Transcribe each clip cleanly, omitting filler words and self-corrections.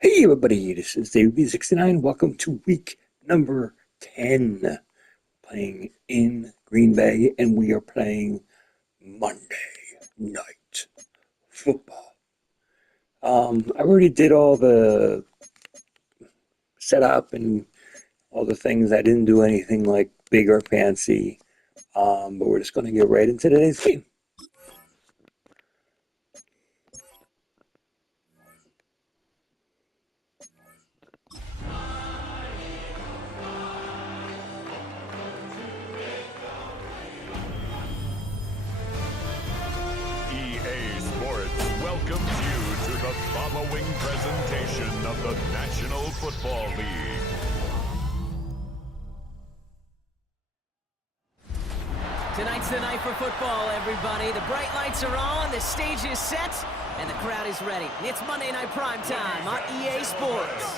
Hey everybody, this is Dave69. Welcome to week number 10. Playing in Green Bay, and we are playing Monday Night Football. I already did all the setup and all the things. I didn't do anything like big or fancy, but we're just going to get right into today's game. EA Sports welcomes you to the following presentation of the National Football League. Tonight's the night for football, everybody. The bright lights are on, the stage is set, and the crowd is ready. It's Monday Night Prime Time on EA Sports.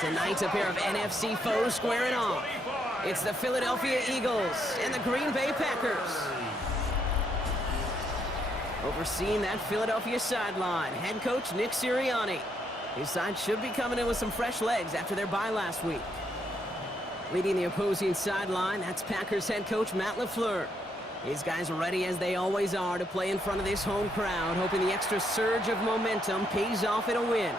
Tonight, a pair of NFC foes squaring off. It's the Philadelphia Eagles and the Green Bay Packers. Overseeing that Philadelphia sideline, head coach Nick Sirianni. His side should be coming in with some fresh legs after their bye last week. Leading the opposing sideline, that's Packers head coach Matt LaFleur. His guys are ready, as they always are, to play in front of this home crowd, hoping the extra surge of momentum pays off in a win.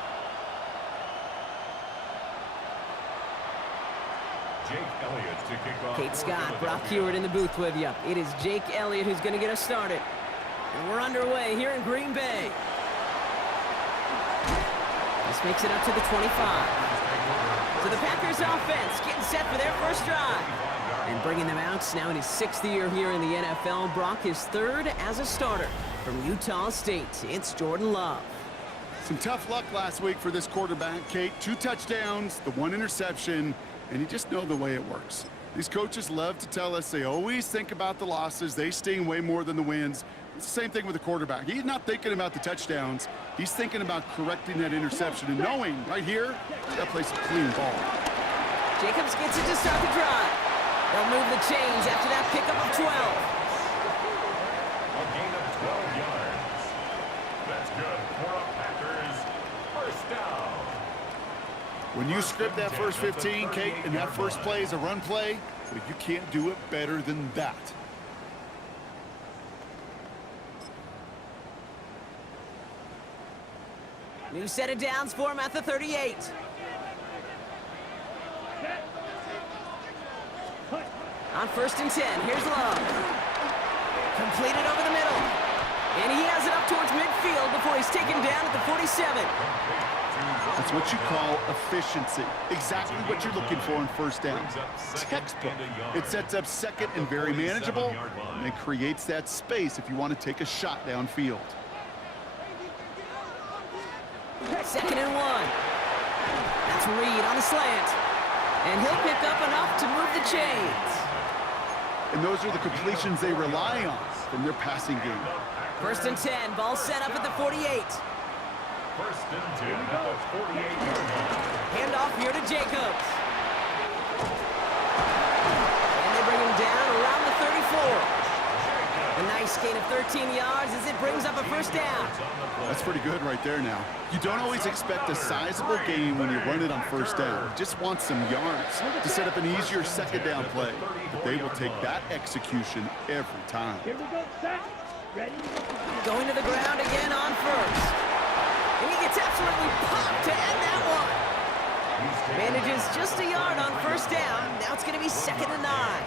Kate Scott, Brock Hewitt in the booth with you. It is Jake Elliott who's going to get us started. And we're underway here in Green Bay. This makes it up to the 25. So the Packers offense getting set for their first drive. And bringing them out now in his 6th year here in the NFL. Brock is 3rd as a starter from Utah State. It's Jordan Love. Some tough luck last week for this quarterback, Kate. 2 touchdowns, the 1 interception, and you just know the way it works. These coaches love to tell us they always think about the losses. They sting way more than the wins. It's the same thing with the quarterback. He's not thinking about the touchdowns. He's thinking about correcting that interception and knowing right here, he's got to play some clean ball. Jacobs gets it to start the drive. They'll move the chains after that pickup of 12. A gain of 12 yards. That's good for a Packers first down. When you script that first 15, Kate, and that first play is a run play, well, you can't do it better than that. New set of downs for him at the 38. On 1st and 10, here's Love. Completed over the middle. And he has it up towards midfield before he's taken down at the 47. That's what you call efficiency. Exactly what you're looking for in first down. Textbook. It sets up second and very manageable, and it creates that space if you want to take a shot downfield. 2nd and 1. That's Reed on the slant. And he'll pick up enough to move the chains. And those are the completions they rely on from their passing game. 1st and 10, ball set up at the 48. 1st and 10 at the 48-yard line. Handoff here to Jacobs. And they bring him down around the 34. A nice gain of 13 yards as it brings up a first down. That's pretty good right there now. You don't always expect a sizable gain when you run it on first down. You just want some yards to set up an easier second down play. But they will take that execution every time. Here we go, set, ready. Going to the ground again on 1st. And he gets absolutely popped to end that one. Manages just a yard on 1st down. Now it's going to be 2nd and 9.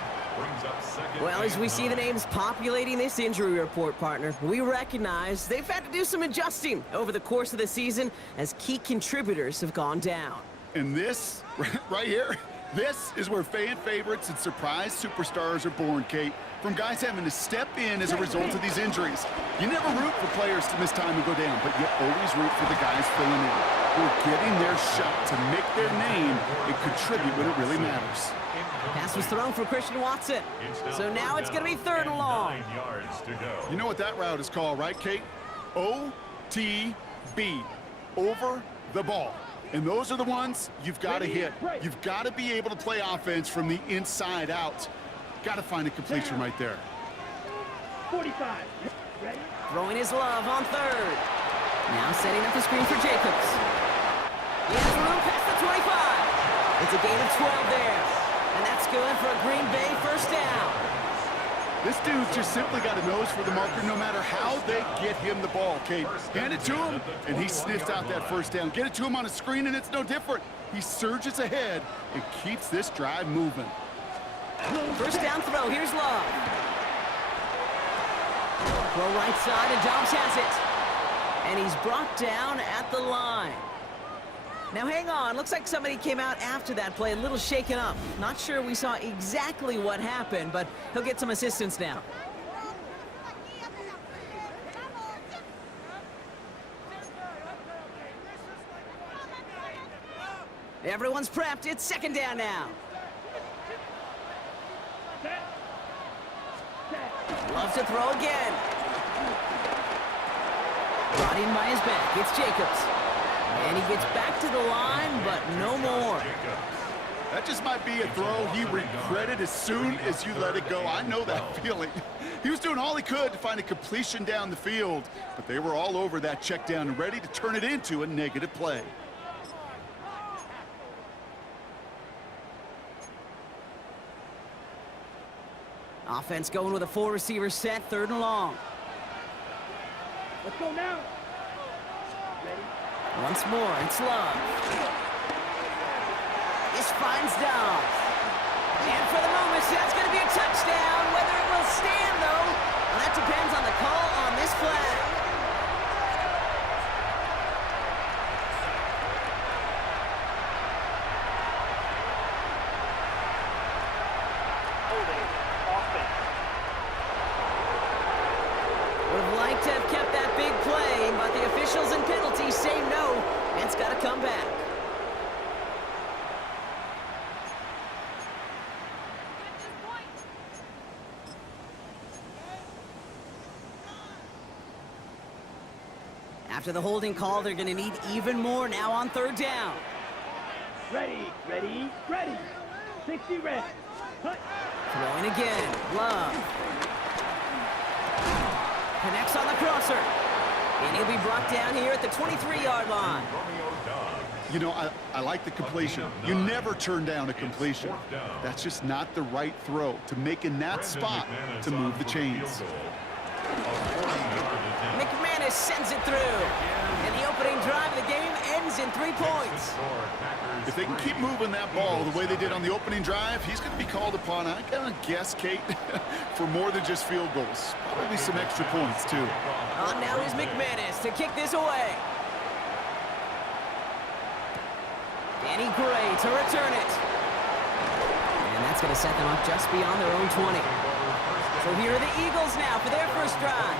Well, as we see the names populating this injury report, partner, we recognize they've had to do some adjusting over the course of the season as key contributors have gone down. And this, right here, this is where fan favorites and surprise superstars are born, Kate. From guys having to step in as a result of these injuries. You never root for players to miss time and go down, but you always root for the guys filling in, who are getting their shot to make their name and contribute when it really matters. Pass was thrown for Christian Watson. So now it's going to be 3rd and long. You know what that route is called, right, Kate? OTB, over the ball. And those are the ones you've got to hit. You've got to be able to play offense from the inside out. Got to find a completion right there. 45. Ready? Throwing his love on 3rd. Now setting up the screen for Jacobs. He has room past the 25. It's a gain of 12 there. And that's good for a Green Bay first down. This dude's just simply got a nose for the marker no matter how they get him the ball, Kate. Hand it to him, and he sniffs out that first down. Get it to him on a screen, and it's no different. He surges ahead and keeps this drive moving. First down throw. Here's Love. Throw right side, and Dobbs has it. And he's brought down at the line. Now hang on, looks like somebody came out after that play a little shaken up. Not sure we saw exactly what happened, but he'll get some assistance now. Everyone's prepped, it's second down now. Loves to throw again. Brought in by his back, it's Jacobs. And he gets back to the line, but no more. That just might be a throw he regretted as soon as you let it go. I know that feeling. He was doing all he could to find a completion down the field, but they were all over that check down and ready to turn it into a negative play. Offense going with a 4-receiver set, 3rd and long. Let's go now. Ready? Once more, it's Love. This finds Dobbs. And for the moment, that's going to be a touchdown. Whether it will stand, though, well, that depends on the call on this flag. Holding. Offense. Would have liked to have kept that big play, but the officials and penalties say no, and it's got to come back. After the holding call, they're going to need even more now on 3rd down. Ready, ready, ready. 60 ready. Cut. Throwing again. Love. Connects on the crosser. And he'll be brought down here at the 23-yard line. You know, I like the completion. You never turn down a completion. That's just not the right throw to make in that spot to move the chains. McManus sends it through. And the opening drive of the game ends in 3 points. If they can keep moving that ball the way they did on the opening drive, he's going to be called upon, I gotta guess, Kate, for more than just field goals. Probably some extra points, too. On now is McManus to kick this away. Danny Gray to return it. And that's going to set them up just beyond their own 20. So here are the Eagles now for their first drive.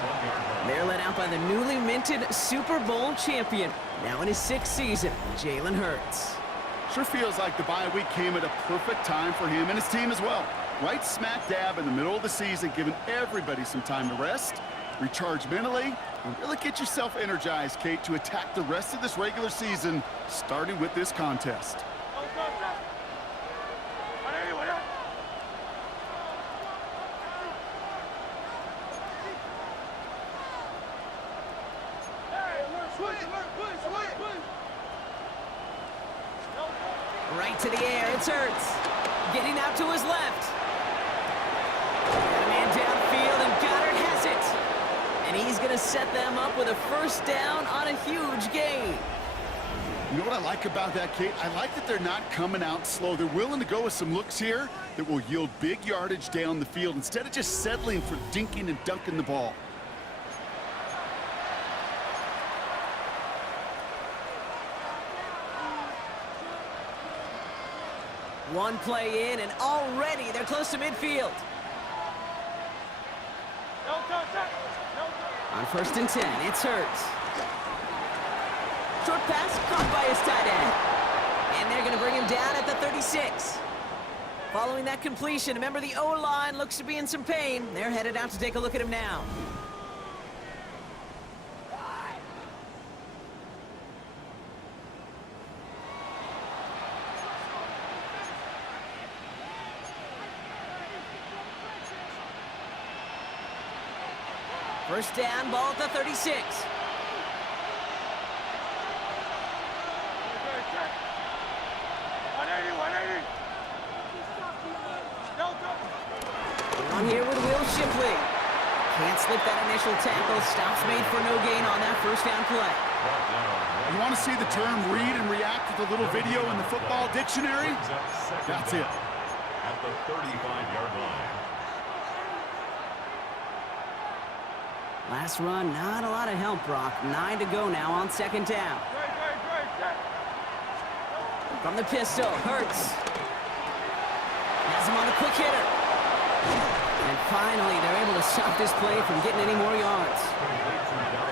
They're led out by the newly minted Super Bowl champion, now in his 6th season, Jalen Hurts. Sure feels like the bye week came at a perfect time for him and his team as well. Right smack dab in the middle of the season, giving everybody some time to rest, recharge mentally, and really get yourself energized, Kate, to attack the rest of this regular season, starting with this contest. Right to the air, it's Hurts. Getting out to his left. Got a man downfield, and Goddard has it. And he's going to set them up with a first down on a huge gain. You know what I like about that, Kate? I like that they're not coming out slow. They're willing to go with some looks here that will yield big yardage down the field instead of just settling for dinking and dunking the ball. One play in, and already they're close to midfield. On 1st and 10, it's Hurts. Short pass caught by his tight end. And they're going to bring him down at the 36. Following that completion, remember the O-line looks to be in some pain. They're headed out to take a look at him now. First down, ball at the 36. On here with Will Shipley. Can't slip that initial tackle. Stops made for no gain on that first down play. You want to see the term read and react with a little video in the football dictionary? That's it. At the 35-yard line. Last run, not a lot of help, Brock. 9 to go now on second down. From the pistol, Hurts. Has him on the quick hitter. And finally, they're able to stop this play from getting any more yards.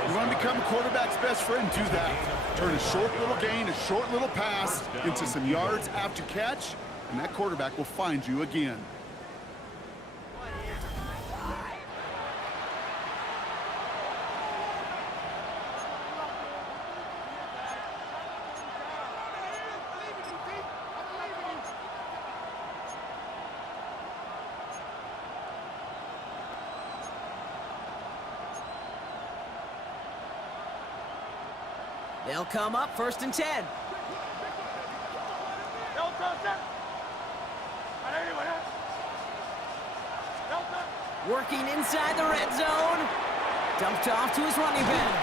You want to become a quarterback's best friend? Do that. Turn a short little gain, a short little pass into some yards after catch, and that quarterback will find you again. They'll come up, 1st and 10. Working inside the red zone. Dumped off to his running back.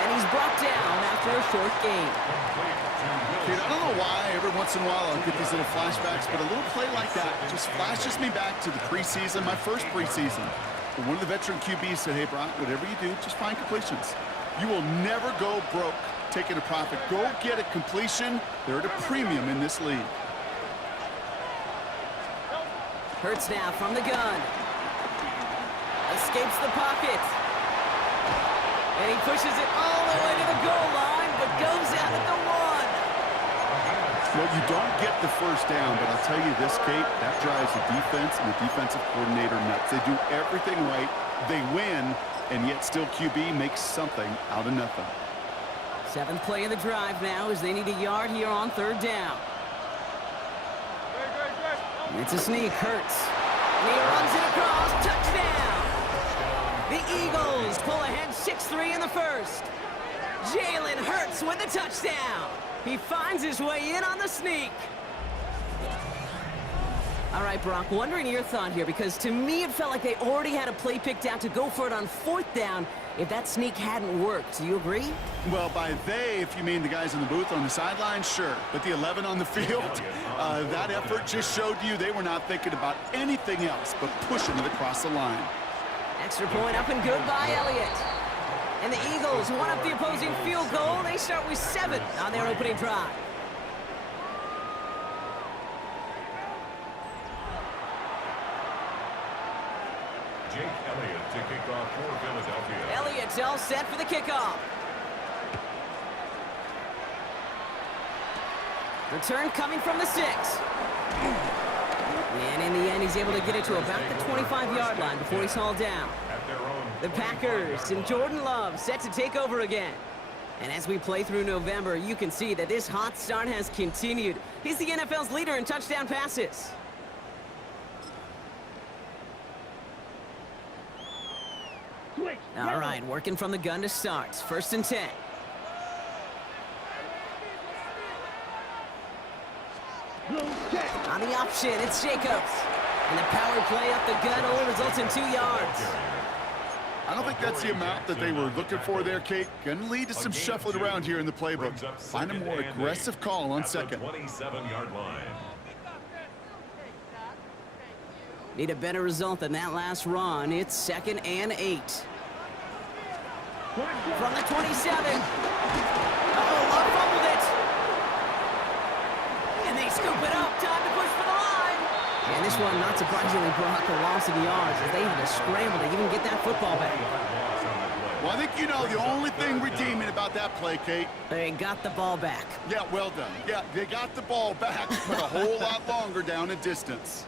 And he's brought down after a short gain. Kid, I don't know why every once in a while I'll get these little flashbacks, but a little play like that just flashes me back to the preseason, my first preseason. And one of the veteran QBs said, hey, Brock, whatever you do, just find completions. You will never go broke taking a profit. Go get a completion. They're at a premium in this league. Hurts now from the gun. Escapes the pocket. And he pushes it all the way to the goal line, but goes out at the 1. Well, you don't get the first down, but I'll tell you this, Kate, that drives the defense and the defensive coordinator nuts. They do everything right. They win, and yet still QB makes something out of nothing. 7th play of the drive now as they need a yard here on 3rd down. It's a sneak, Hurts. And he runs it across, touchdown! The Eagles pull ahead 6-3 in the first. Jalen Hurts with the touchdown. He finds his way in on the sneak. All right, Brock, wondering your thought here, because to me it felt like they already had a play picked out to go for it on 4th down if that sneak hadn't worked. Do you agree? Well, by they, if you mean the guys in the booth on the sideline, sure. But the 11 on the field, that effort just showed you they were not thinking about anything else but pushing it across the line. Extra point up and good by Elliott. And the Eagles won up the opposing field goal. They start with 7 on their opening drive. Jake Elliott to kick off for Philadelphia. Elliott's all set for the kickoff. Return coming from the 6. And in the end, he's able to get it to about the 25-yard line before he's hauled down. The Packers and Jordan Love set to take over again. And as we play through November, you can see that this hot start has continued. He's the NFL's leader in touchdown passes. All right, working from the gun to start. 1st and 10. On the option, it's Jacobs. And the power play up the gut only results in 2 yards. I don't think that's the amount that they were looking for there, Kate. Going to lead to some shuffling around here in the playbook. Find a more aggressive call on 2nd. 27-yard line. Need a better result than that last run. It's 2nd and 8. From the 27. Love fumbled it. And they scoop it up. Time to push for the line. And this one, not surprisingly, brought a loss of yards as they had to scramble to even get that football back. Well, I think you know the only thing redeeming about that play, Kate. They got the ball back. Yeah, well done. Yeah, they got the ball back, but a whole lot longer down in distance.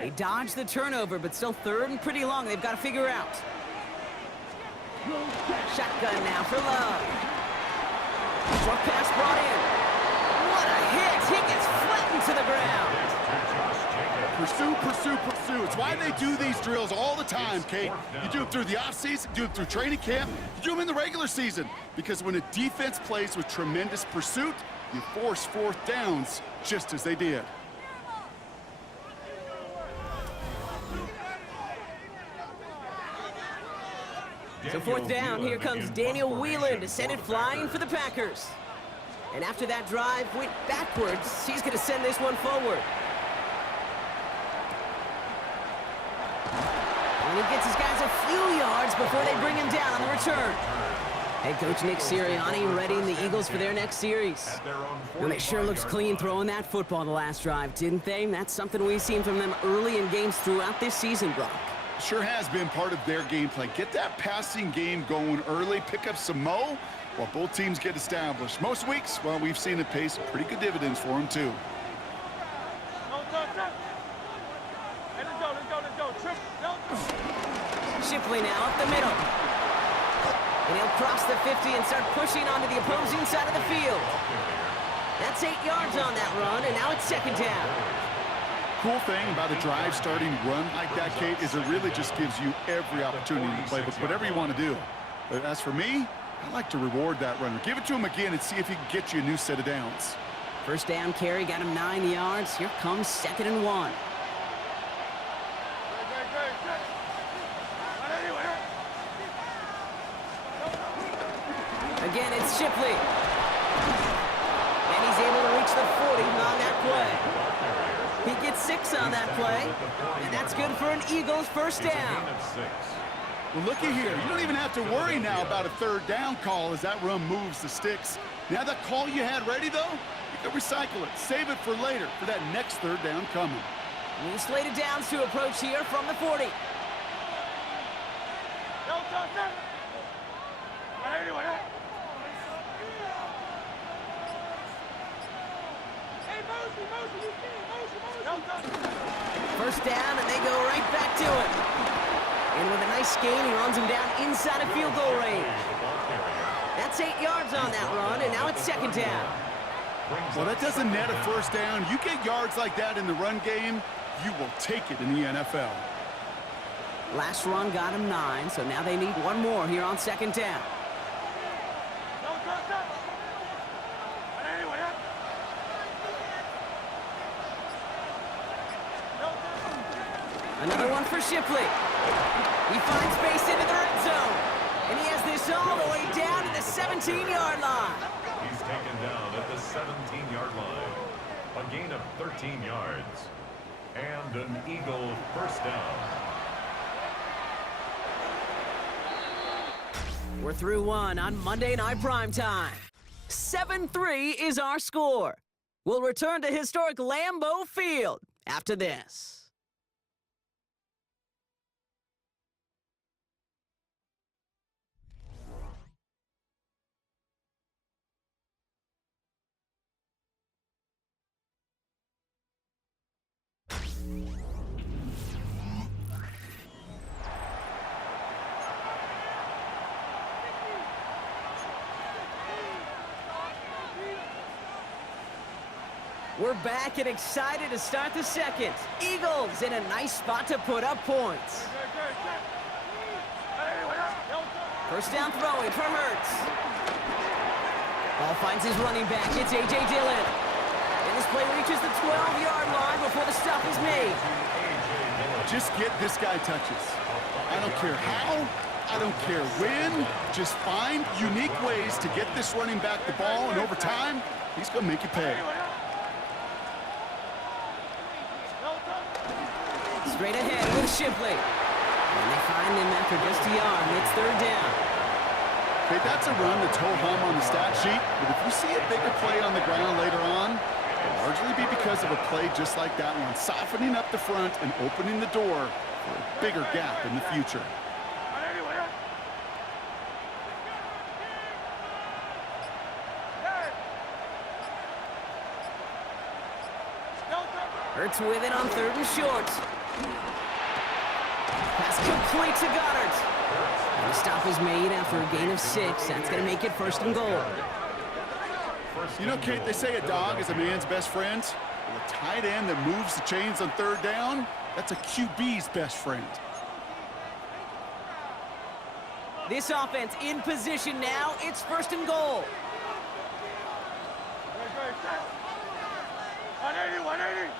They dodged the turnover, but still 3rd and pretty long. They've got to figure out. Shotgun now for Love. Short pass brought in. What a hit! He gets flattened to the ground. Pursue, pursue, pursue. It's why they do these drills all the time, Kate. You do them through the offseason, you do them through training camp, you do them in the regular season. Because when a defense plays with tremendous pursuit, you force fourth downs just as they did. So fourth down, here comes Daniel Whelan to send it flying for the Packers. And after that drive went backwards, he's going to send this one forward. And he gets his guys a few yards before they bring him down on the return. Head coach Nick Sirianni readying the Eagles for their next series. Well, they sure looks clean throwing that football the last drive, didn't they? That's something we've seen from them early in games throughout this season, Brock. Sure has been part of their game plan. Get that passing game going early, pick up some mo while both teams get established. Most weeks, well, we've seen it pay some pretty good dividends for them, too. Shipley now up the middle. And he'll cross the 50 and start pushing onto the opposing side of the field. That's 8 yards on that run, and now it's second down. Cool thing about a drive starting run like that, Kate, is it really just gives you every opportunity to play with whatever you want to do. But as for me, I like to reward that runner. Give it to him again and see if he can get you a new set of downs. First down carry got him 9 yards. Here comes 2nd and 1. Again, it's Shipley. And he's able to reach the 40 on that play. He gets 6 on that play, and that's good for an Eagles first down. Well, looky here. You don't even have to worry now about a third down call as that run moves the sticks. Now that call you had ready, though, you can recycle it. Save it for later for that next third down coming. New slated downs to approach here from the 40. First down, and they go right back to it. And with a nice gain, he runs him down inside of field goal range. That's 8 yards on that run, and now it's second down. Well, that doesn't net a first down. You get yards like that in the run game, you will take it in the NFL. Last run got him 9, so now they need one more here on second down. Another one for Shipley. He finds space into the red zone. And he has this all the way down to the 17-yard line. He's taken down at the 17-yard line. A gain of 13 yards. And an Eagle first down. We're through one on Monday Night Primetime. 7-3 is our score. We'll return to historic Lambeau Field after this. We're back and excited to start the second. Eagles in a nice spot to put up points. First down throwing from Hurts. Ball finds his running back. It's A.J. Dillon. And this play reaches the 12-yard line before the stop is made. Just get this guy touches. I don't care how, I don't care when. Just find unique ways to get this running back the ball, and over time, he's going to make you pay. Straight ahead with Shipley. And they find him after just a yard. It's third down. Okay, that's a run that's ho-hum on the stat sheet, but if you see a bigger play on the ground later on, it'll largely be because of a play just like that one, softening up the front and opening the door for a bigger gap in the future. Hurts with it on third and short. Pass complete to Goddard. And the stop is made after a gain of 6. That's going to make it first and goal. You know, Kate, they say a dog is a man's best friend. Well, a tight end that moves the chains on third down, that's a QB's best friend. This offense in position now. It's 1st and goal. 180, 180.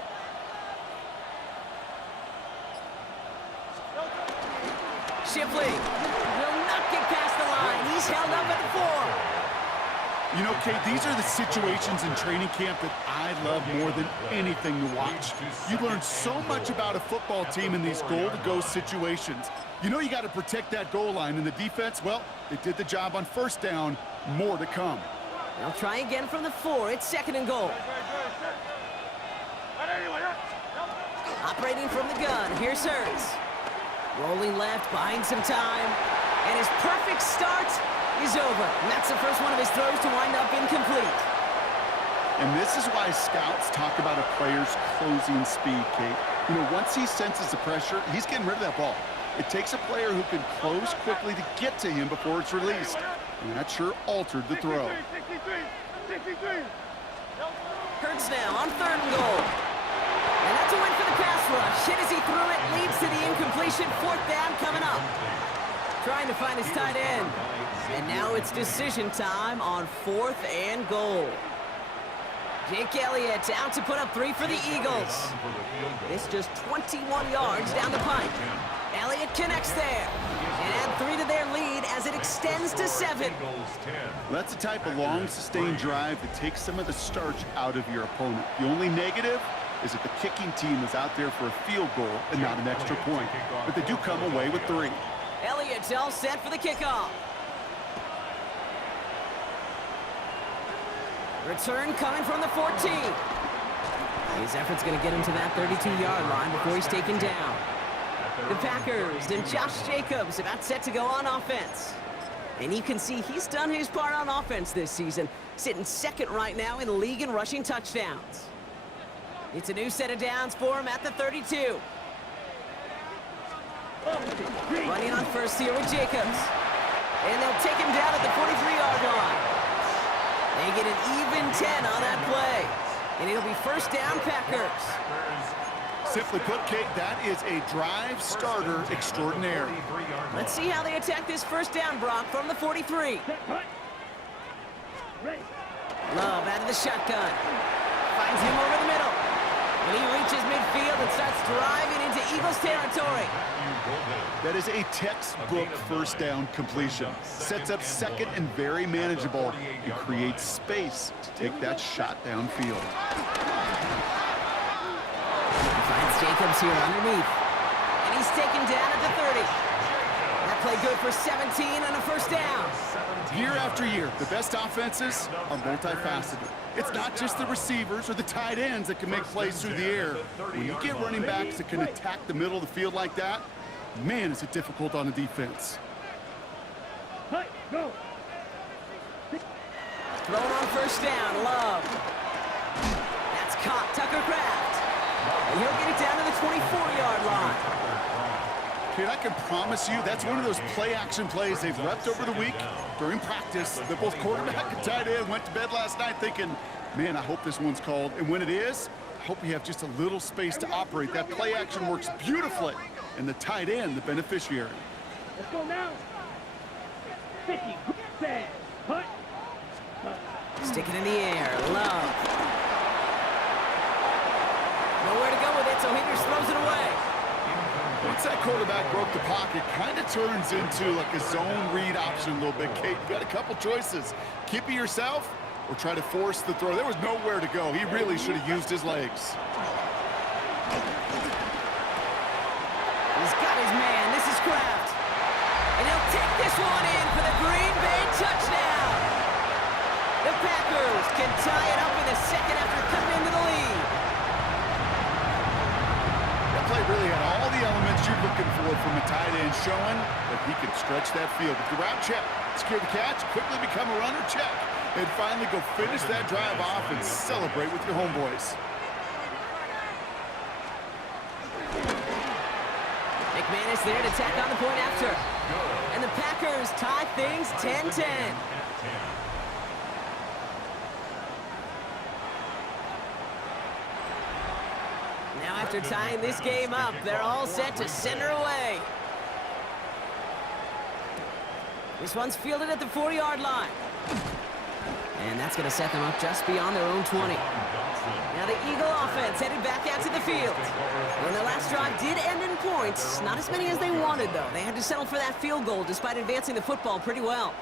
Shipley will not get past the line. He's held up at the 4. You know, Kate, these are the situations in training camp that I love more than anything to watch. You learn so much about a football team in these goal-to-go situations. You know you got to protect that goal line, and the defense, well, they did the job on 1st down. More to come. They'll try again from the 4. It's 2nd and goal. Operating from the gun. Here's Hurts. Rolling left, buying some time. And his perfect start is over. And that's the first one of his throws to wind up incomplete. And this is why scouts talk about a player's closing speed, Kate. You know, once he senses the pressure, he's getting rid of that ball. It takes a player who can close quickly to get to him before it's released. And that sure altered the throw. 63. Hurts now on 3rd and goal. And that's a win for the pass rush. Hit as he threw it, leads to the incompletion. 4th down coming up. Trying to find his tight end. And now it's decision time on 4th and goal. Jake Elliott out to put up 3 for the Eagles. This just 21 yards down the pipe. Elliott connects there. And add 3 to their lead as it extends to 7. That's the type of long, sustained drive that takes some of the starch out of your opponent. The only negative is that the kicking team is out there for a field goal and not an extra point. But they do come away with 3. Elliott's all set for the kickoff. Return coming from the 14. His effort's going to get him to that 32-yard line before he's taken down. The Packers and Josh Jacobs about set to go on offense. And you can see he's done his part on offense this season, sitting 2nd right now in the league in rushing touchdowns. It's a new set of downs for him at the 32. Running on 1st here with Jacobs. And they'll take him down at the 43-yard line. They get an even 10 on that play. And it'll be 1st down Packers. Simply put, Kate, that is a drive starter extraordinaire. Let's see how they attack this 1st down, Brock, from the 43. Love out of the shotgun. Finds him over the middle. And he reaches midfield and starts driving into Eagles territory. That is a textbook 1st down completion. Sets up 2nd and very manageable and creates space to take that shot downfield. Finds Jacobs here underneath. And he's taken down at the 30. That play good for 17 and a 1st down. Year after year, the best offenses are multifaceted. It's not just the receivers or the tight ends that can make plays through the air. When you get running backs that can attack the middle of the field like that, man, is it difficult on the defense. Go. Thrown on 1st down, Love. That's caught, Tucker Kraft. And he'll get it down to the 24-yard line. Kid, I can promise you that's one of those play-action plays they've repped over the week during practice. That both quarterback and tight end went to bed last night thinking, man, I hope this one's called. And when it is, I hope you have just a little space to operate. That play-action works beautifully, and the tight end, the beneficiary. Let's go now. 50. Set. Hut. Stick it in the air, Love. Nowhere to go with it, so Higgins throws it away. Once that quarterback broke the pocket, kind of turns into like a zone read option a little bit, Kate. You got a couple choices. Keep it yourself or try to force the throw. There was nowhere to go. He really should have used his legs. He's got his man. This is Kraft. And he'll take this one in for the Green Bay touchdown. The Packers can tie it up in the 2nd after cutting into the lead. That play really had all the elements you're looking for from a tight end, showing that he can stretch that field. With the route check, secure the catch, quickly become a runner, check, and finally go finish that drive off and celebrate with your homeboys. McManus there to tack on the point after. And the Packers tie things 10-10. Now after tying this game up, they're all set to center away. This one's fielded at the 40-yard line. And that's going to set them up just beyond their own 20. Now the Eagle offense headed back out to the field. And their last drive did end in points. Not as many as they wanted, though. They had to settle for that field goal despite advancing the football pretty well.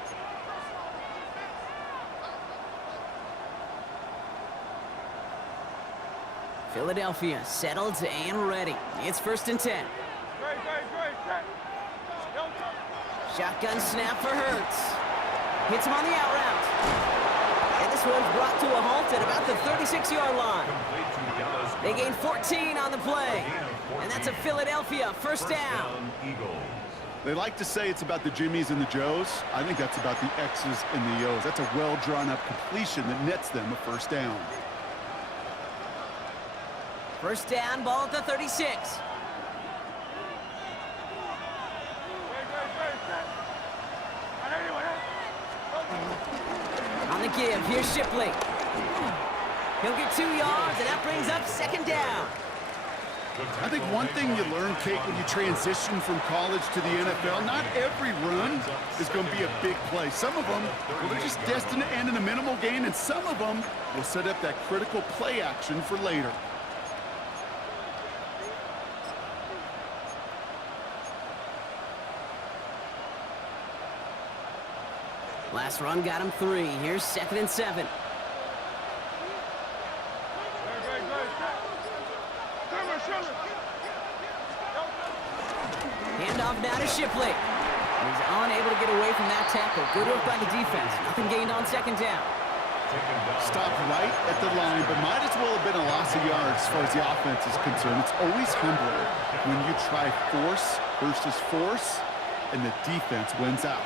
Philadelphia settled and ready. It's 1st and 10. Shotgun snap for Hurts. Hits him on the out route. And this one's brought to a halt at about the 36-yard line. They gain 14 on the play. And that's a Philadelphia 1st down. They like to say it's about the Jimmies and the Joes. I think that's about the X's and the O's. That's a well-drawn-up completion that nets them a 1st down. 1st down, ball at the 36. On the give, here's Shipley. He'll get 2 yards, and that brings up 2nd down. I think one thing you learn, Kate, when you transition from college to the NFL, not every run is going to be a big play. Some of them, well, they're just destined to end in a minimal gain, and some of them will set up that critical play action for later. Last run got him 3. Here's 2nd and 7. Handoff now to Shipley. He's unable to get away from that tackle. Good work by the defense. Nothing gained on 2nd down. Stopped right at the line, but might as well have been a loss of yards as far as the offense is concerned. It's always humbler when you try force versus force, and the defense wins out.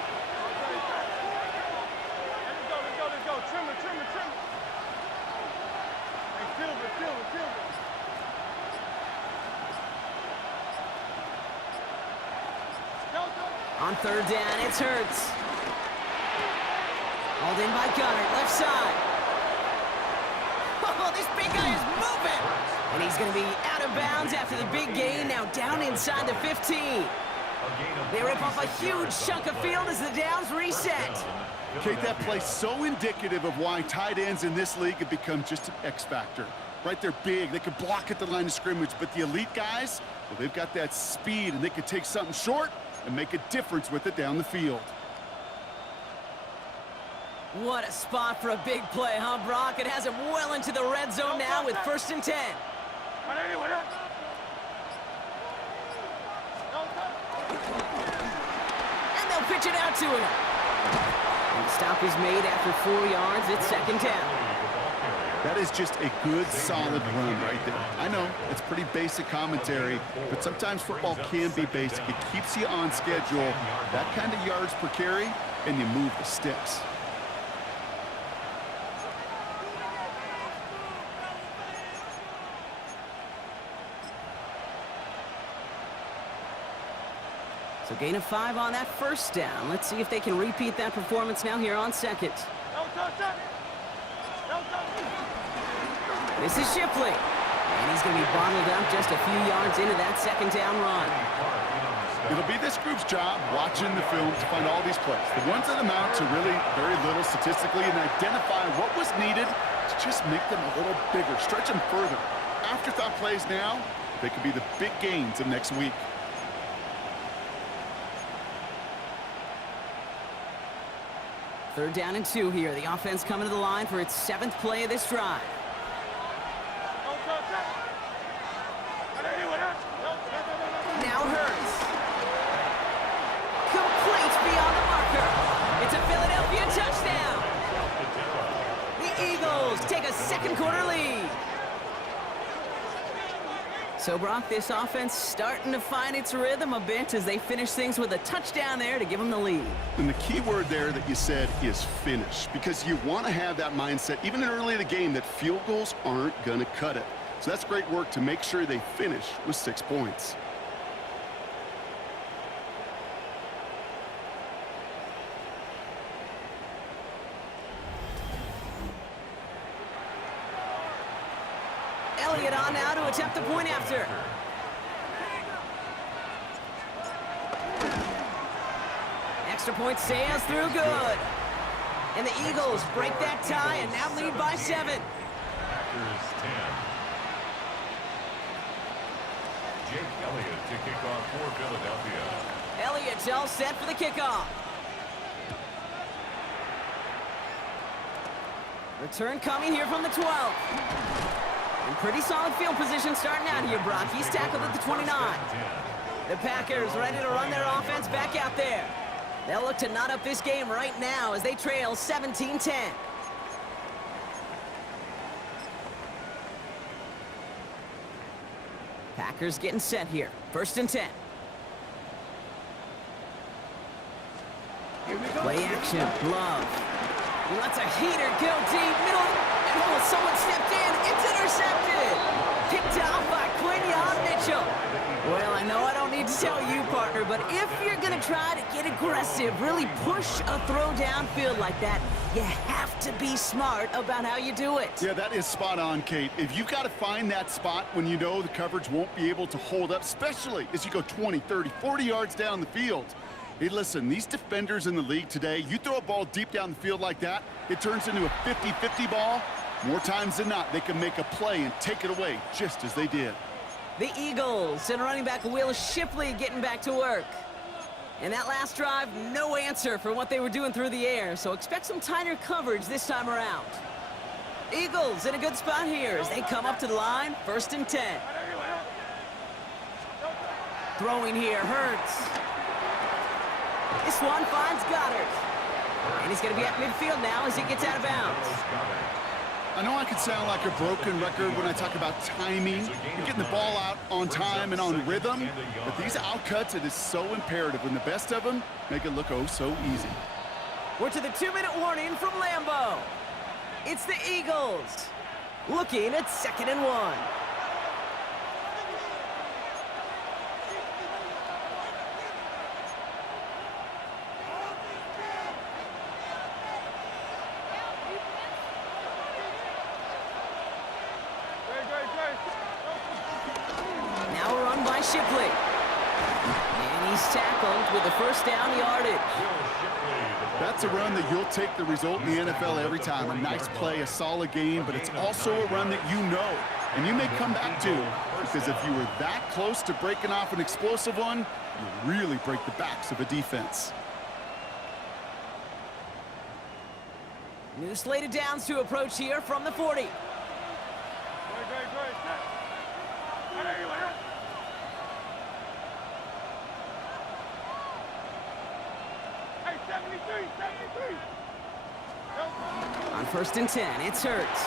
On 3rd down, it's Hurts. Hauled in by Gunner, left side. Oh, this big guy is moving! And he's going to be out of bounds after the big gain, now down inside the 15. They rip off a huge chunk of field as the downs reset. Kate, that play's so indicative of why tight ends in this league have become just an X factor. Right, they're big, they can block at the line of scrimmage, but the elite guys, well, they've got that speed, and they can take something short and make a difference with it down the field. What a spot for a big play, huh, Brock? It has him well into the red zone now with 1st and 10. And they'll pitch it out to him. And the stop is made after 4 yards. It's 2nd down. That is just a good, solid run right there. I know, it's pretty basic commentary, but sometimes football can be basic. It keeps you on schedule, that kind of yards per carry, and you move the sticks. So gain of 5 on that 1st down. Let's see if they can repeat that performance now here on 2nd. This is Shipley. And he's going to be bottled up just a few yards into that 2nd down run. It'll be this group's job watching the film to find all these plays. The ones that amount to really very little statistically and identify what was needed to just make them a little bigger, stretch them further. Afterthought plays now, they could be the big gains of next week. Third down and 2 here. The offense coming to the line for its 7th play of this drive. Now Hurts. Complete beyond the marker. It's a Philadelphia touchdown. The Eagles take a 2nd quarter lead. So, Brock, this offense starting to find its rhythm a bit as they finish things with a touchdown there to give them the lead. And the key word there that you said is finish, because you want to have that mindset, even in early in the game, that field goals aren't going to cut it. So that's great work to make sure they finish with 6 points. Elliott Elliott on now to attempt the point after. Extra point sails through good. And the Eagles break that tie and now lead by 7. Packers 10. Jake Elliott to kick off for Philadelphia. Elliott's all set for the kickoff. Return coming here from the 12. And pretty solid field position starting out here, Brock. He's tackled at the 29. The Packers ready to run their offense back out there. They'll look to knot up this game right now as they trail 17-10. Packers getting set here. 1st and 10. Play action. Love. He lets a heater go deep. Middle. And oh, someone stepped in. It's intercepted. Picked off by Quinion Mitchell. Well, I know I don't need to tell you, partner, but if you're going to try to get aggressive, really push a throw downfield like that, you have to be smart about how you do it. Yeah, that is spot on, Kate. If you've got to find that spot when you know the coverage won't be able to hold up, especially as you go 20, 30, 40 yards down the field. Hey, listen, these defenders in the league today, you throw a ball deep down the field like that, it turns into a 50-50 ball. More times than not, they can make a play and take it away, just as they did. The Eagles and running back Will Shipley getting back to work. And that last drive, no answer for what they were doing through the air, so expect some tighter coverage this time around. Eagles in a good spot here as they come up to the line, 1st and 10. Throwing here, Hurts. This one finds Goddard. And he's going to be at midfield now as he gets out of bounds. I know I could sound like a broken record when I talk about timing and getting the ball out on time and on rhythm, but these outcuts, it is so imperative, and the best of them make it look oh so easy. We're to the 2-minute warning from Lambeau. It's the Eagles looking at 2nd and 1. Now a run by Shipley. And he's tackled with a 1st down yardage. That's a run that you'll take the result in the NFL every time. A nice play, a solid game, but it's also a run that you know and you may come back to, because if you were that close to breaking off an explosive one, you really break the backs of a defense. New slated downs to approach here from the 40. On 1st and 10, it's Hurts.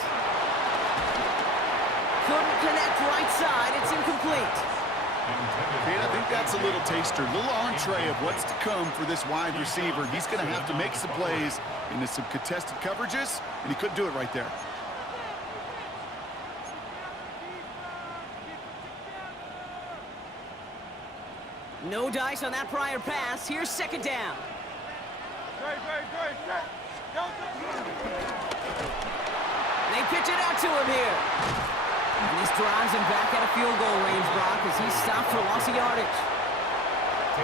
Couldn't connect right side, it's incomplete. Kate, I think that's a little taster, a little entree of what's to come for this wide receiver. He's going to have to make some plays into some contested coverages, and he couldn't do it right there. No dice on that prior pass. Here's 2nd down. They pitch it out to him here. And this drives him back out of field goal range, Brock, as he's stopped for loss of yardage.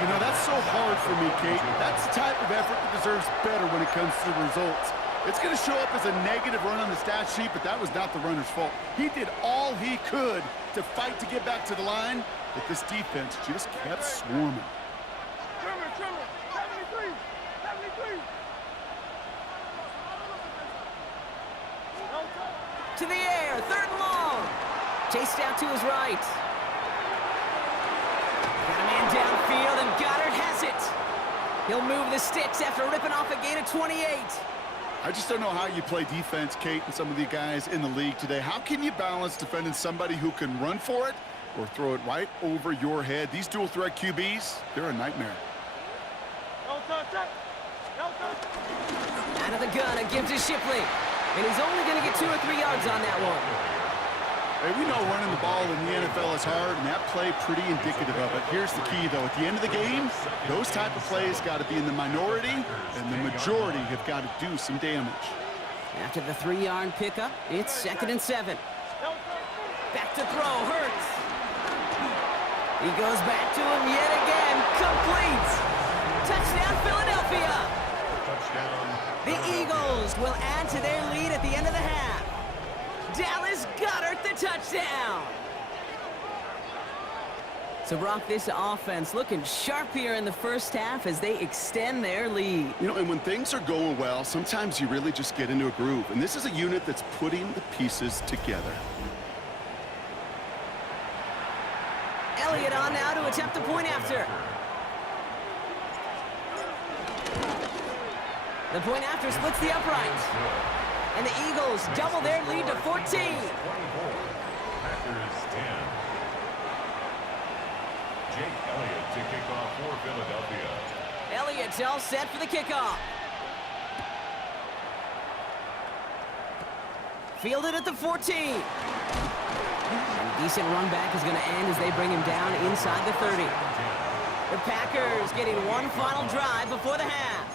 You know, that's so hard for me, Kate. That's the type of effort that deserves better when it comes to the results. It's going to show up as a negative run on the stat sheet, but that was not the runner's fault. He did all he could to fight to get back to the line, but this defense just kept swarming. To the air, 3rd and long. Chased out to his right. Got a man downfield, and Goddard has it. He'll move the sticks after ripping off a gain of 28. I just don't know how you play defense, Kate, and some of the guys in the league today. How can you balance defending somebody who can run for it or throw it right over your head? These dual threat QBs, they're a nightmare. Out of the gun, it gives to Shipley. And he's only going to get 2 or 3 yards on that one. Hey, we know running the ball in the NFL is hard, and that play pretty indicative of it. Here's the key, though. At the end of the game, those type of plays got to be in the minority, and the majority have got to do some damage. After the 3-yard pickup, it's 2nd and 7. Back left to throw. Hurts. He goes back to him yet again. Complete. Touchdown, Philadelphia. Touchdown. The Eagles will add to their lead at the end of the half. Dallas Goedert the touchdown. So, Brock, this offense looking sharp here in the first half as they extend their lead. You know, and when things are going well, sometimes you really just get into a groove. And this is a unit that's putting the pieces together. Elliott on now to attempt the point after. The point after splits the uprights. And the Eagles double their lead to 14. 24. Packers 10. Jake Elliott to kick off for Philadelphia. Elliott's all set for the kickoff. Fielded at the 14. And a decent run back is going to end as they bring him down inside the 30. The Packers getting one final drive before the half.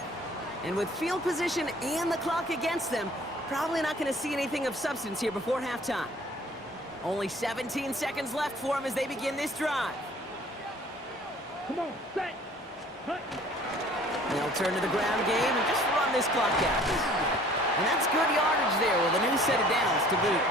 And with field position and the clock against them, probably not going to see anything of substance here before halftime. Only 17 seconds left for them as they begin this drive. Come on, set. Hut. They'll turn to the ground game and just run this clock out. And that's good yardage there with a new set of downs to boot.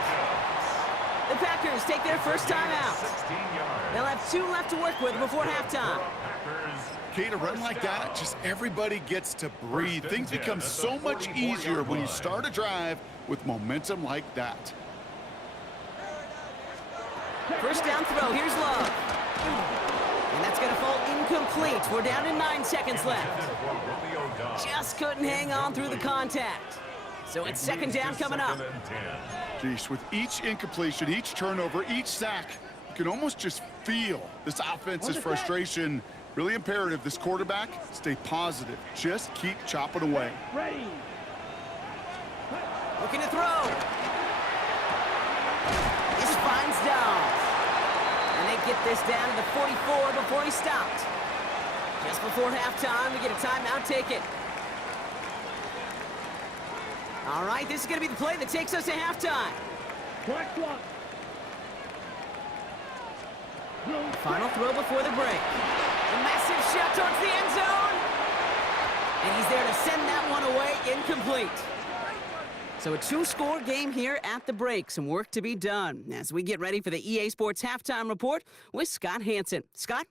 The Packers take their first time out. 16 yards. They'll have 2 left to work with before halftime. Packers. Kate, a run like that, just everybody gets to breathe. Things become so much easier when you start a drive with momentum like that. First down throw, here's Love. And that's going to fall incomplete. We're down to 9 seconds left. Just couldn't hang on through the contact. So it's second down coming up. Geez, with each incompletion, each turnover, each sack, you can almost just feel this offense's frustration. Really imperative, this quarterback, stay positive. Just keep chopping away. Ready. Looking to throw. This finds Downs. And they get this down to the 44 before he stopped. Just before halftime, we get a timeout taken. All right, this is going to be the play that takes us to halftime. Black block. Final throw before the break. A massive shot towards the end zone. And he's there to send that one away, incomplete. So a 2-score game here at the break. Some work to be done as we get ready for the EA Sports Halftime Report with Scott Hansen. Scott?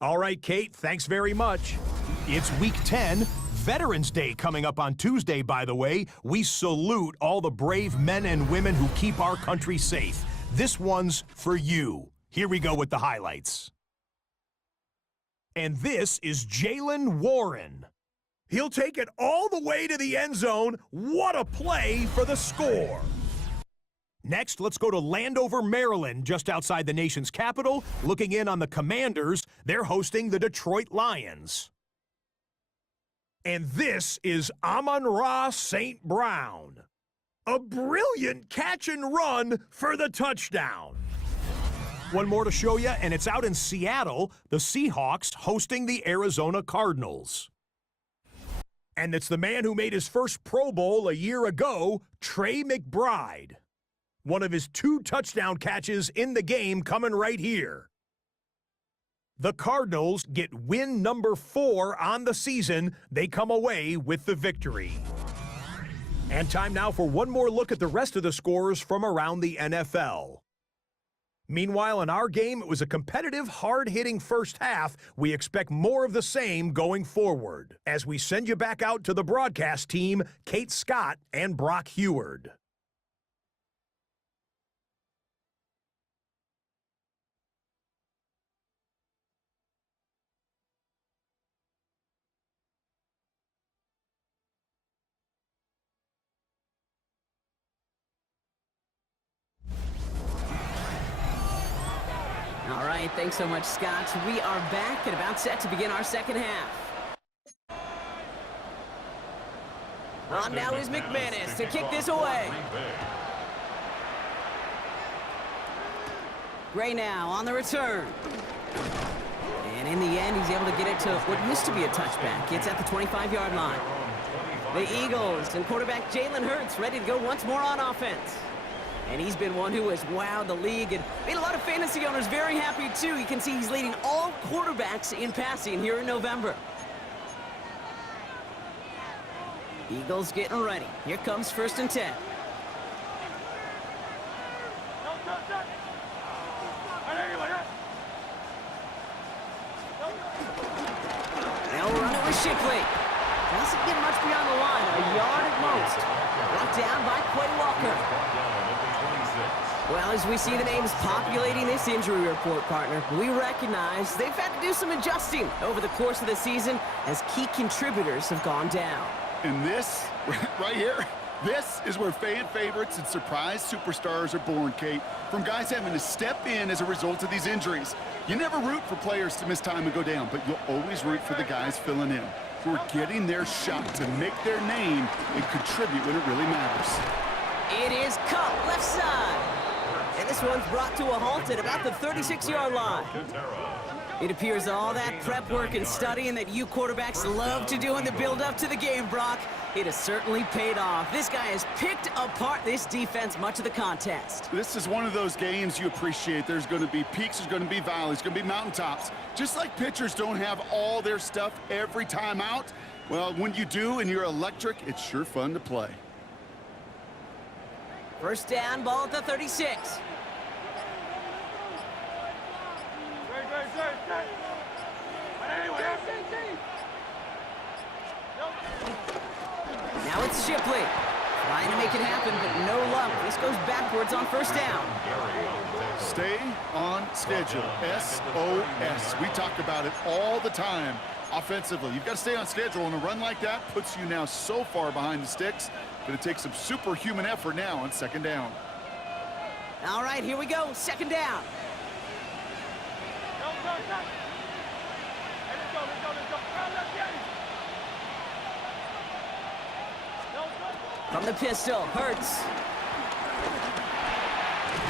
All right, Kate, thanks very much. It's Week 10, Veterans Day coming up on Tuesday, by the way. We salute all the brave men and women who keep our country safe. This one's for you. Here we go with the highlights. And this is Jaylen Warren. He'll take it all the way to the end zone. What a play for the score. Next, let's go to Landover, Maryland, just outside the nation's capital. Looking in on the Commanders, they're hosting the Detroit Lions. And this is Amon-Ra St. Brown. A brilliant catch and run for the touchdown. One more to show you, and it's out in Seattle, the Seahawks hosting the Arizona Cardinals. And it's the man who made his first Pro Bowl a year ago, Trey McBride. One of his 2 touchdown catches in the game coming right here. The Cardinals get win number 4 on the season. They come away with the victory. And time now for one more look at the rest of the scores from around the NFL. Meanwhile, in our game, it was a competitive, hard-hitting first half. We expect more of the same going forward. As we send you back out to the broadcast team, Kate Scott and Brock Heward. All right, thanks so much, Scott. We are back and about set to begin our second half. On now is McManus to kick this away. Gray now on the return. And in the end, he's able to get it to what used to be a touchback. It's at the 25-yard line. The Eagles and quarterback Jalen Hurts ready to go once more on offense. And he's been one who has wowed the league and made a lot of fantasy owners very happy, too. You can see he's leading all quarterbacks in passing here in November. Eagles getting ready. Here comes 1st and 10. Now we'll run it with Shipley. Doesn't get much beyond the line, a yard at most. Brought down by Quay Walker. Well, as we see the names populating this injury report, partner, we recognize they've had to do some adjusting over the course of the season as key contributors have gone down. And this, right here, this is where fan favorites and surprise superstars are born, Kate. From guys having to step in as a result of these injuries. You never root for players to miss time and go down, but you'll always root for the guys filling in, who are getting their shot to make their name and contribute when it really matters. It is cut left side. And this one's brought to a halt at about the 36-yard line. It appears all that prep work and studying that you quarterbacks love to do in the build-up to the game, Brock, it has certainly paid off. This guy has picked apart this defense much of the contest. This is one of those games you appreciate. There's going to be peaks, there's going to be valleys, there's going to be mountaintops. Just like pitchers don't have all their stuff every time out, well, when you do and you're electric, it's sure fun to play. 1st down, ball at the 36. Now it's Shipley. Trying to make it happen, but no luck. This goes backwards on 1st down. Stay on schedule. SOS. We talk about it all the time offensively. You've got to stay on schedule, and a run like that puts you now so far behind the sticks, but it takes some superhuman effort now on 2nd down. All right, here we go. 2nd down. From the pistol, Hurts.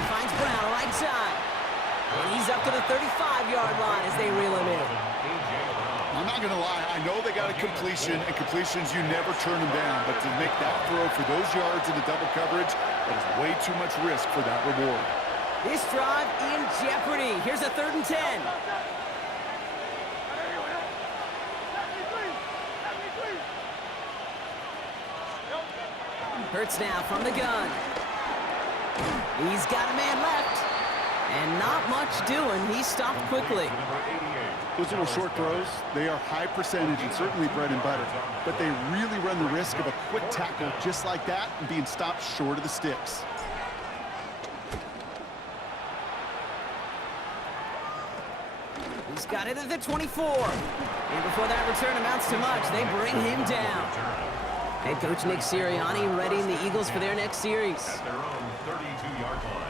Finds Brown, right side. And he's up to the 35-yard line as they reel him in. I'm not going to lie, I know they got a completion, and completions, you never turn them down. But to make that throw for those yards in the double coverage, that is way too much risk for that reward. This drive in jeopardy. Here's a 3rd and 10. Hurts now from the gun. He's got a man left. And not much doing. He stopped quickly. Those little short throws, they are high percentage and certainly bread and butter. But they really run the risk of a quick tackle just like that and being stopped short of the sticks. He's got it at the 24. And before that return amounts to much, they bring him down. Head coach Nick Sirianni readying the Eagles for their next series. At their own 32-yard line.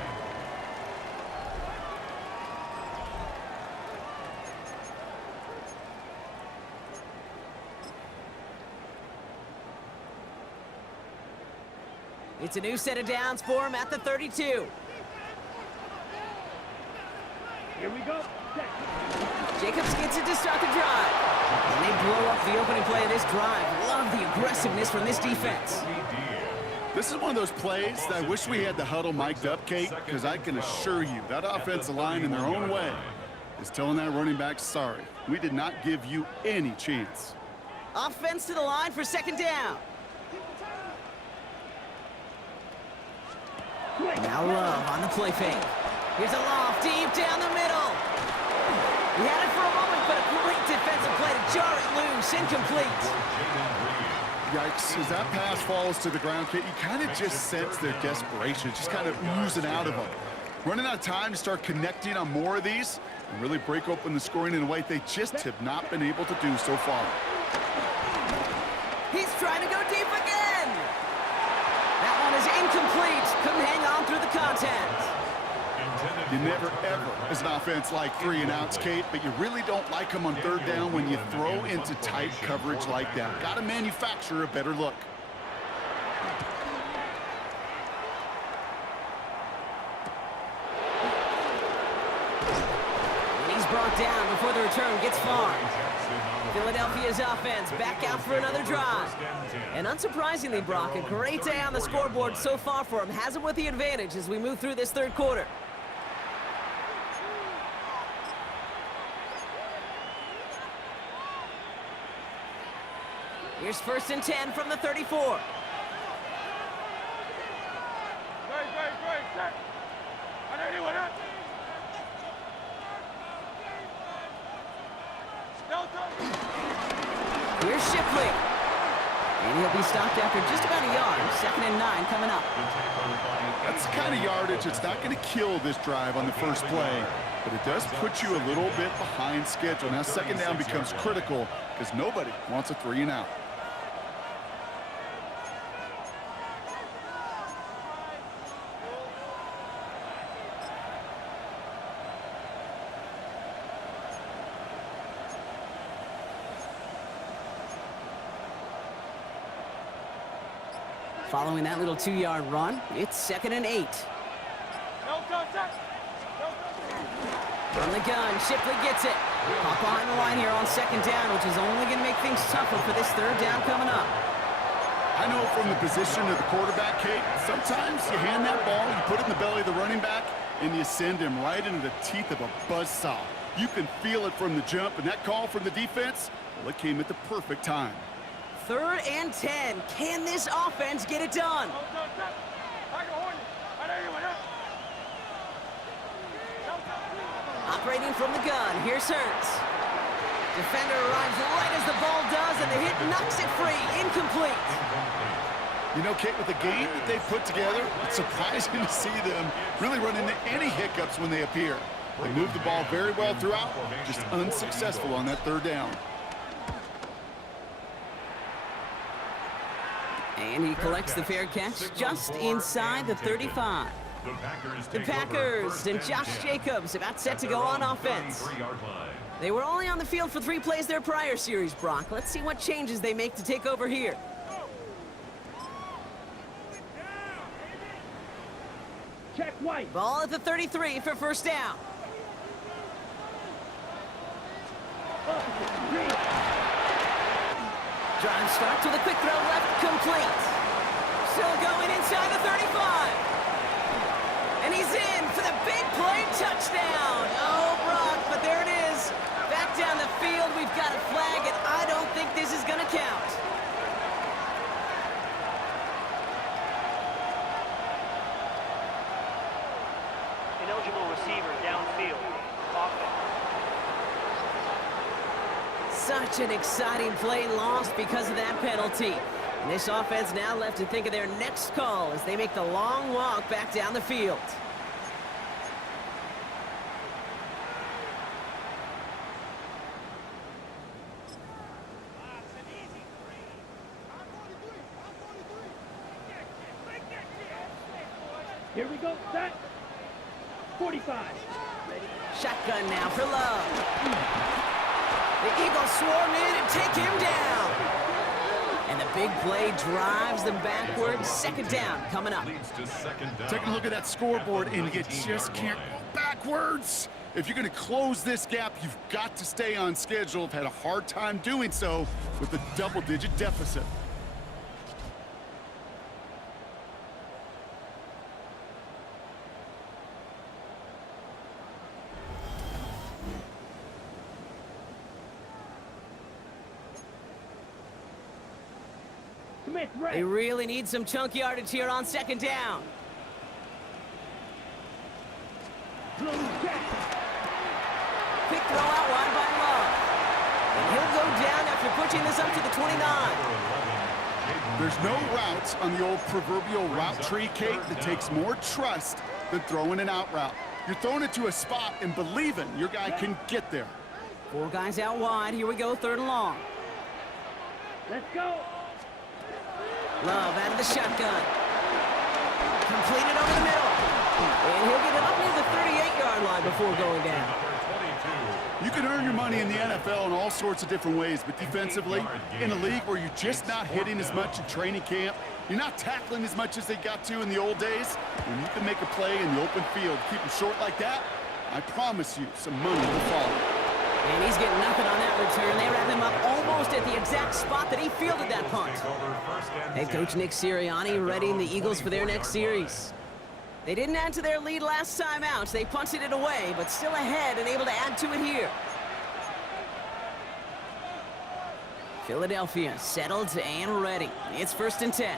It's a new set of downs for him at the 32. Here we go. Jacobs gets it to start the drive. And they blow up the opening play of this drive. Love the aggressiveness from this defense. This is one of those plays that I wish we had the huddle mic'd up, Kate, because I can assure you that offensive line in their own way is telling that running back, sorry, we did not give you any chance. Offense to the line for 2nd down. Now Love on the play fake. Here's a loft deep down the middle. He had it for a moment, but a great defensive play to jar it loose. Incomplete. Yikes, as that pass falls to the ground, Kate, you kind of just sense their desperation. It's just kind of oozing out of them. Running out of time to start connecting on more of these and really break open the scoring in a way they just have not been able to do so far. He's trying to go deep again. That one is incomplete. Couldn't hang on through the contact. You never, ever, as an offense, like 3 and outs, Kate, but you really don't like them on 3rd down when you throw into tight coverage like that. Got to manufacture a better look. And he's brought down before the return gets far. Philadelphia's offense back out for another drive. And unsurprisingly, Brock, a great day on the scoreboard so far for him. Has him with the advantage as we move through this third quarter. Here's 1st and 10 from the 34. Here's Shipley. And he'll be stopped after just about a yard. 2nd and 9 coming up. That's the kind of yardage that's not going to kill this drive on the first play, but it does put you a little bit behind schedule. Now 2nd down becomes critical because nobody wants a 3 and out. Following that little 2-yard run, it's 2nd and 8. From the gun, Shipley gets it. Pop behind the line here on 2nd down, which is only going to make things tougher for this 3rd down coming up. I know from the position of the quarterback, Kate, sometimes you hand that ball, you put it in the belly of the running back, and you send him right into the teeth of a buzzsaw. You can feel it from the jump, and that call from the defense, well, it came at the perfect time. 3rd and 10. Can this offense get it done? Operating from the gun, here's Hurts. Defender arrives right as the ball does, and the hit knocks it free. Incomplete. You know, Kate, with the game that they've put together, it's surprising to see them really run into any hiccups when they appear. They move the ball very well throughout, just unsuccessful on that 3rd down. And he collects the fair catch just inside the 35. The Packers and Josh Jacobs about set to go on offense. They were only on the field for 3 plays their prior series, Brock. Let's see what changes they make to take over here. Check White. Ball at the 33 for 1st down. Drive starts with a quick throw left, complete. Still going inside the 35. And he's in for the big play touchdown. Oh, Brock, but there it is. Back down the field, we've got a flag, and I don't think this is going to count. Ineligible receiver downfield. Offense. Such an exciting play lost because of that penalty. And this offense now left to think of their next call as they make the long walk back down the field. Here we go. Set. 45. Ready. Shotgun now for Love. The Eagles swarm in and take him down. And the big play drives them backwards. 2nd down coming up. Taking a look at that scoreboard, and you just can't go backwards. If you're going to close this gap, you've got to stay on schedule. I've had a hard time doing so with a double-digit deficit. Smith, They ready. really need some chunk yardage here on 2nd down. Quick throw out wide by Love. And he'll go down after pushing this up to the 29. There's no routes on the old proverbial route tree, Kate, that takes more trust than throwing an out route. You're throwing it to a spot and believing your guy can get there. 4 guys out wide. Here we go, 3rd and long. Let's go. Love out of the shotgun. Completed over the middle. And he'll get it up near the 38-yard line before going down. You can earn your money in the NFL in all sorts of different ways, but defensively, in a league where you're just not hitting as much in training camp, you're not tackling as much as they got to in the old days, when you can make a play in the open field, keep them short like that, I promise you some money will follow. And he's getting nothing on that return. They wrap him up almost at the exact spot that he fielded that punt. Head coach Nick Sirianni readying the Eagles for their next series. They didn't add to their lead last time out. They punted it away, but still ahead and able to add to it here. Philadelphia settled and ready. It's 1st and 10.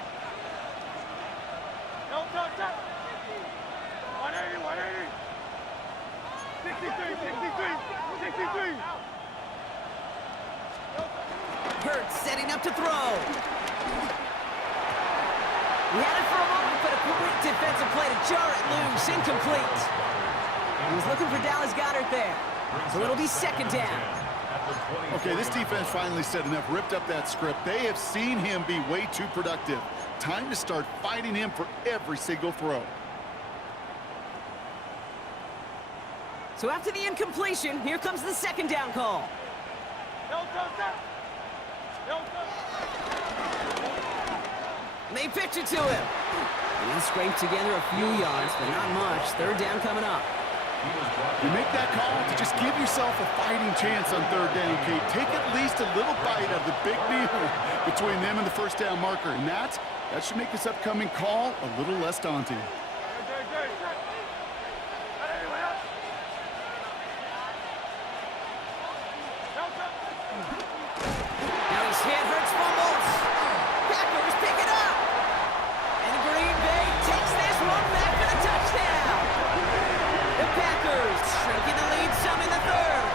No, 180, 180. 63. Hurts setting up to throw. He had it for a moment, but a quick defensive play to jar it loose. Incomplete. He was looking for Dallas Goedert there. So it'll be 2nd down. Okay, this defense finally said enough, ripped up that script. They have seen him be way too productive. Time to start fighting him for every single throw. So after the incompletion, here comes the 2nd down call. And they pitch it to him. And he scraped together a few yards, but not much. 3rd down coming up. You make that call to just give yourself a fighting chance on 3rd down, Kate. Take at least a little bite of the big meal between them and the 1st down marker. And that should make this upcoming call a little less daunting. Now he's hit, Hurts fumbles. Packers pick it up. And Green Bay takes this one back for the touchdown. The Packers shrinking the lead some in the 3rd.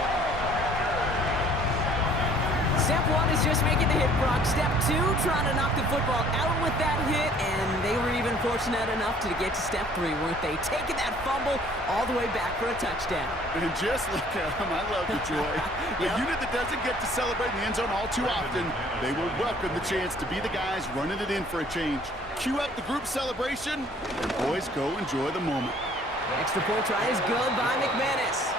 Step 1 is just making the hit, Brock. Step 2, trying to knock the football out with that hit, and they were even fortunate enough to get to step 3, weren't they? Taking that fumble all the way back for a touchdown. And just look at them. I love the joy. The unit that doesn't get to celebrate in the end zone all too often, they will welcome the chance to be the guys running it in for a change. Cue up the group celebration, and boys, go enjoy the moment. Extra point try is good by McManus.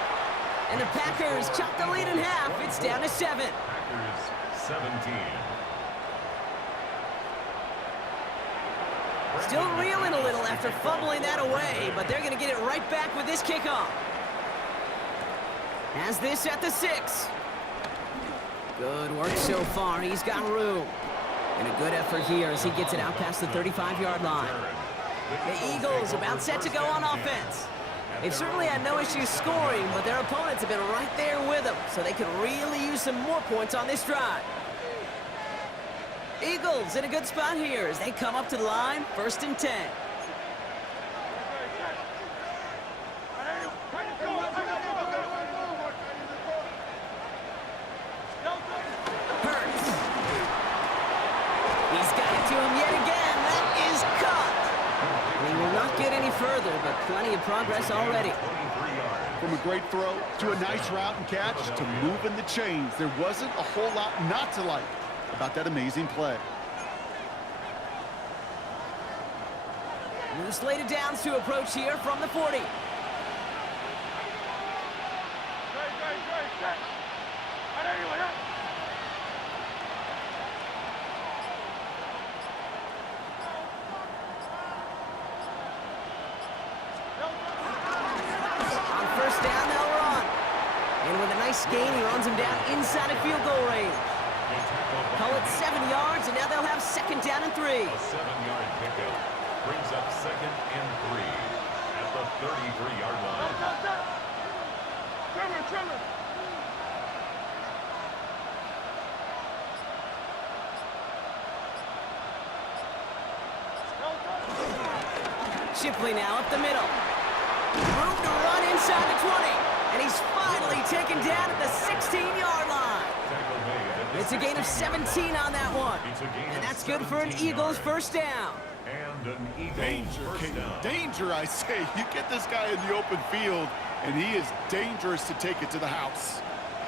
And the Packers chop the lead in half. It's down to 7. Packers 17. Still reeling a little after fumbling that away, but they're going to get it right back with this kickoff. Has this at the 6. Good work so far. He's got room. And a good effort here as he gets it out past the 35-yard line. The Eagles about set to go on offense. They've certainly had no issues scoring, but their opponents have been right there with them, so they could really use some more points on this drive. Eagles in a good spot here as they come up to the line, 1st and 10. Hurts. He's got it to him yet again. That is caught. We will not get any further, but plenty of progress already. From a great throw to a nice route and catch to moving the chains, there wasn't a whole lot not to like about that amazing play. New slated downs to approach here from the 40. On 1st down, they'll run. And with a nice gain, he runs him down inside a field goal range. Call it 7 yards, and now they'll have 2nd down and 3. A 7-yard pickup brings up 2nd and 3 at the 33-yard line. Trevor. Shipley now up the middle. Room to run inside the 20. And he's finally taken down at the 16-yard line. It's a gain of 17 on that one. And that's good for an Eagles 1st down. And an Eagles Danger, first King. down. Danger, I say. You get this guy in the open field, and he is dangerous to take it to the house.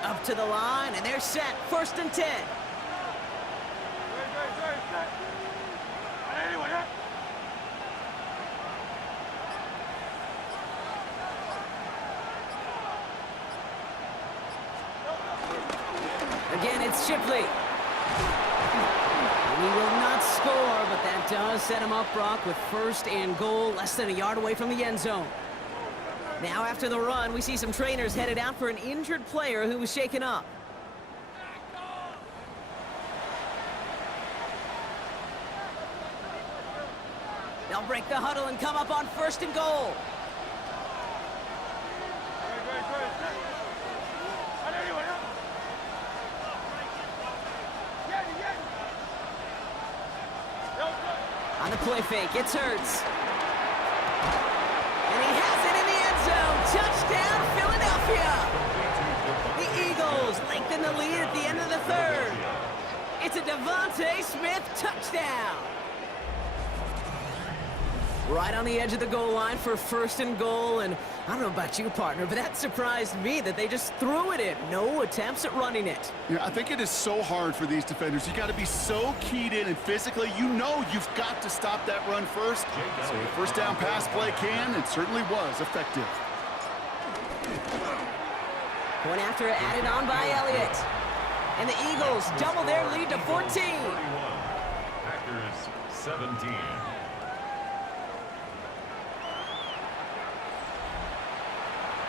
Up to the line, and they're set. 1st and 10. Again, it's Shipley. He will not score, but that does set him up, Brock, with 1st and goal, less than a yard away from the end zone. Now, after the run, we see some trainers headed out for an injured player who was shaken up. They'll break the huddle and come up on 1st and goal. On the play fake, it's Hurts. And he has it in the end zone. Touchdown, Philadelphia! The Eagles lengthen the lead at the end of the 3rd. It's a Devontae Smith touchdown. Right on the edge of the goal line for 1st and goal, and I don't know about you, partner, but that surprised me that they just threw it in. No attempts at running it. Yeah, I think it is so hard for these defenders. You got to be so keyed in, and physically, you know you've got to stop that run first. So a 1st down pass play can, and certainly was effective. Point after added on by Elliott. And the Eagles double their lead to 14. 31. Packers 17.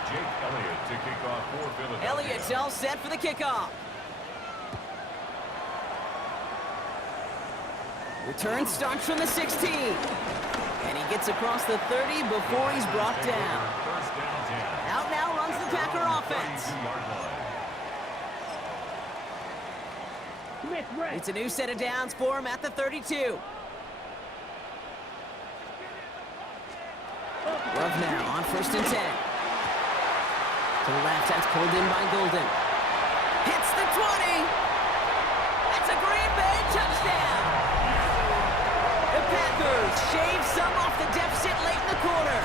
Jake Elliott to kick off for Philadelphia. Elliott's all set for the kickoff. Return starts from the 16. And he gets across the 30 before he's brought down. First down 10. Out now runs the Packer offense. 32-yard line. Smith, red. It's a new set of downs for him at the 32. Love now on 1st and 10. To the left, that's pulled in by Golden. Hits the 20. That's a Green Bay touchdown. The Packers shave some off the deficit late in the quarter.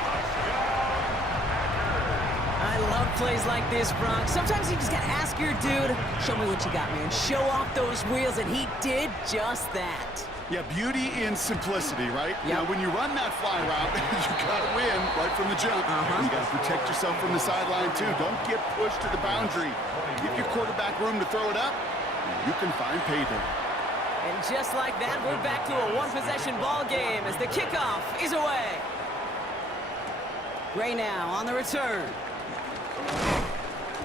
I love plays like this, Brock. Sometimes you just gotta ask your dude, show me what you got, man. Show off those wheels, and he did just that. Yeah, beauty in simplicity, right? Yep. Now, when you run that fly route, you gotta win right from the jump. You gotta protect yourself from the sideline, too. Don't get pushed to the boundary. Give your quarterback room to throw it up, and you can find payday. And just like that, we're back to a one-possession ball game as the kickoff is away. Gray now on the return.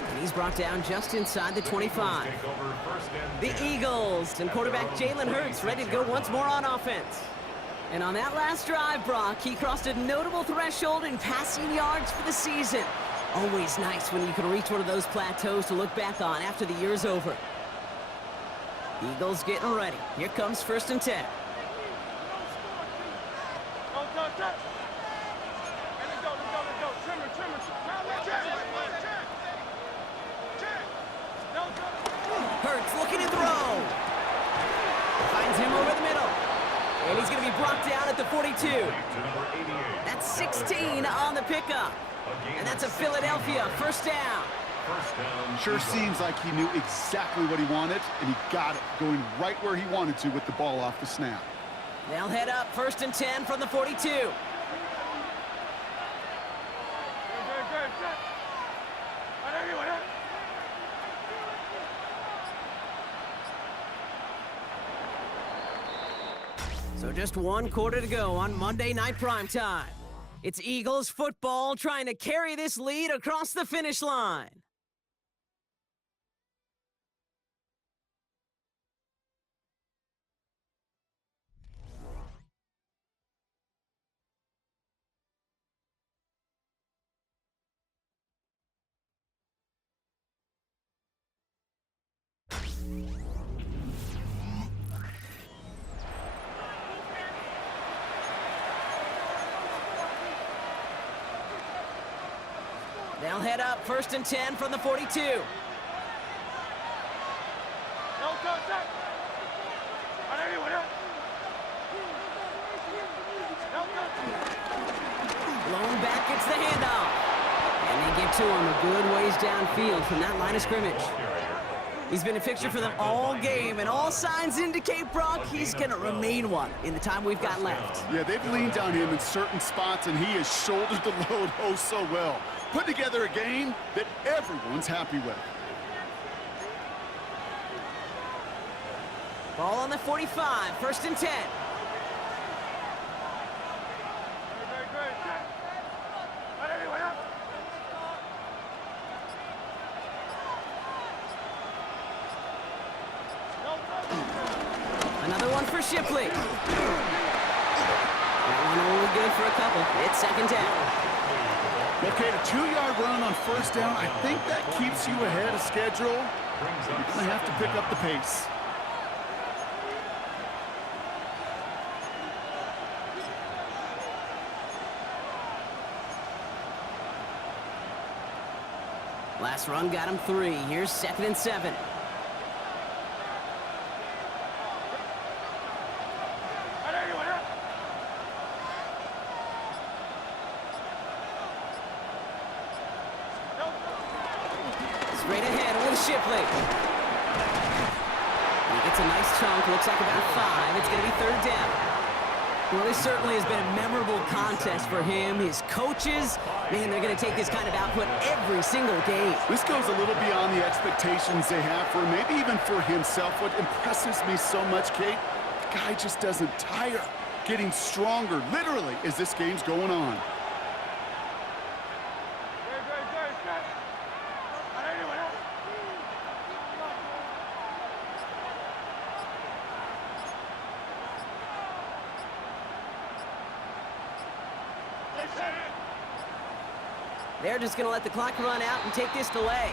And he's brought down just inside the 25. Take over first and The 10. Eagles and quarterback Jalen Hurts ready to go once more on offense. And on that last drive, Brock, he crossed a notable threshold in passing yards for the season. Always nice when you can reach one of those plateaus to look back on after the year's over. Eagles getting ready. Here comes 1st and 10. Hurts looking to throw. Finds him over the middle. And he's going to be brought down at the 42. To number 88. That's 16 on the pickup. And that's a Philadelphia 1st down. First down. Sure Eagles. seems like he knew exactly what he wanted, and he got it, going right where he wanted to with the ball off the snap. They'll head up 1st and 10 from the 42. So just one quarter to go on Monday Night Primetime. It's Eagles football trying to carry this lead across the finish line. They'll head up 1st and 10 from the 42. Blown back gets the handoff. And they get to him a good ways downfield from that line of scrimmage. He's been a fixture for them all game, and all signs indicate, Brock, he's going to remain one in the time we've got left. Yeah, they've leaned on him in certain spots, and he has shouldered the load oh so well. Put together a game that everyone's happy with. Ball on the 45, 1st and 10. Another one for Shipley. That one only good for a couple. It's second down. Okay, a 2-yard run on first down. I think that keeps you ahead of schedule. You're going to have to pick up the pace. Last run got him 3. Here's 2nd and 7. Straight ahead with Shipley. He gets a nice chunk. Looks like about 5. It's going to be 3rd down. Well, this certainly has been a memorable contest for him. His coaches, man, they're going to take this kind of output every single game. This goes a little beyond the expectations they have for him, maybe even for himself. What impresses me so much, Kate, the guy just doesn't tire. Getting stronger, literally, as this game's going on. They're just going to let the clock run out and take this delay.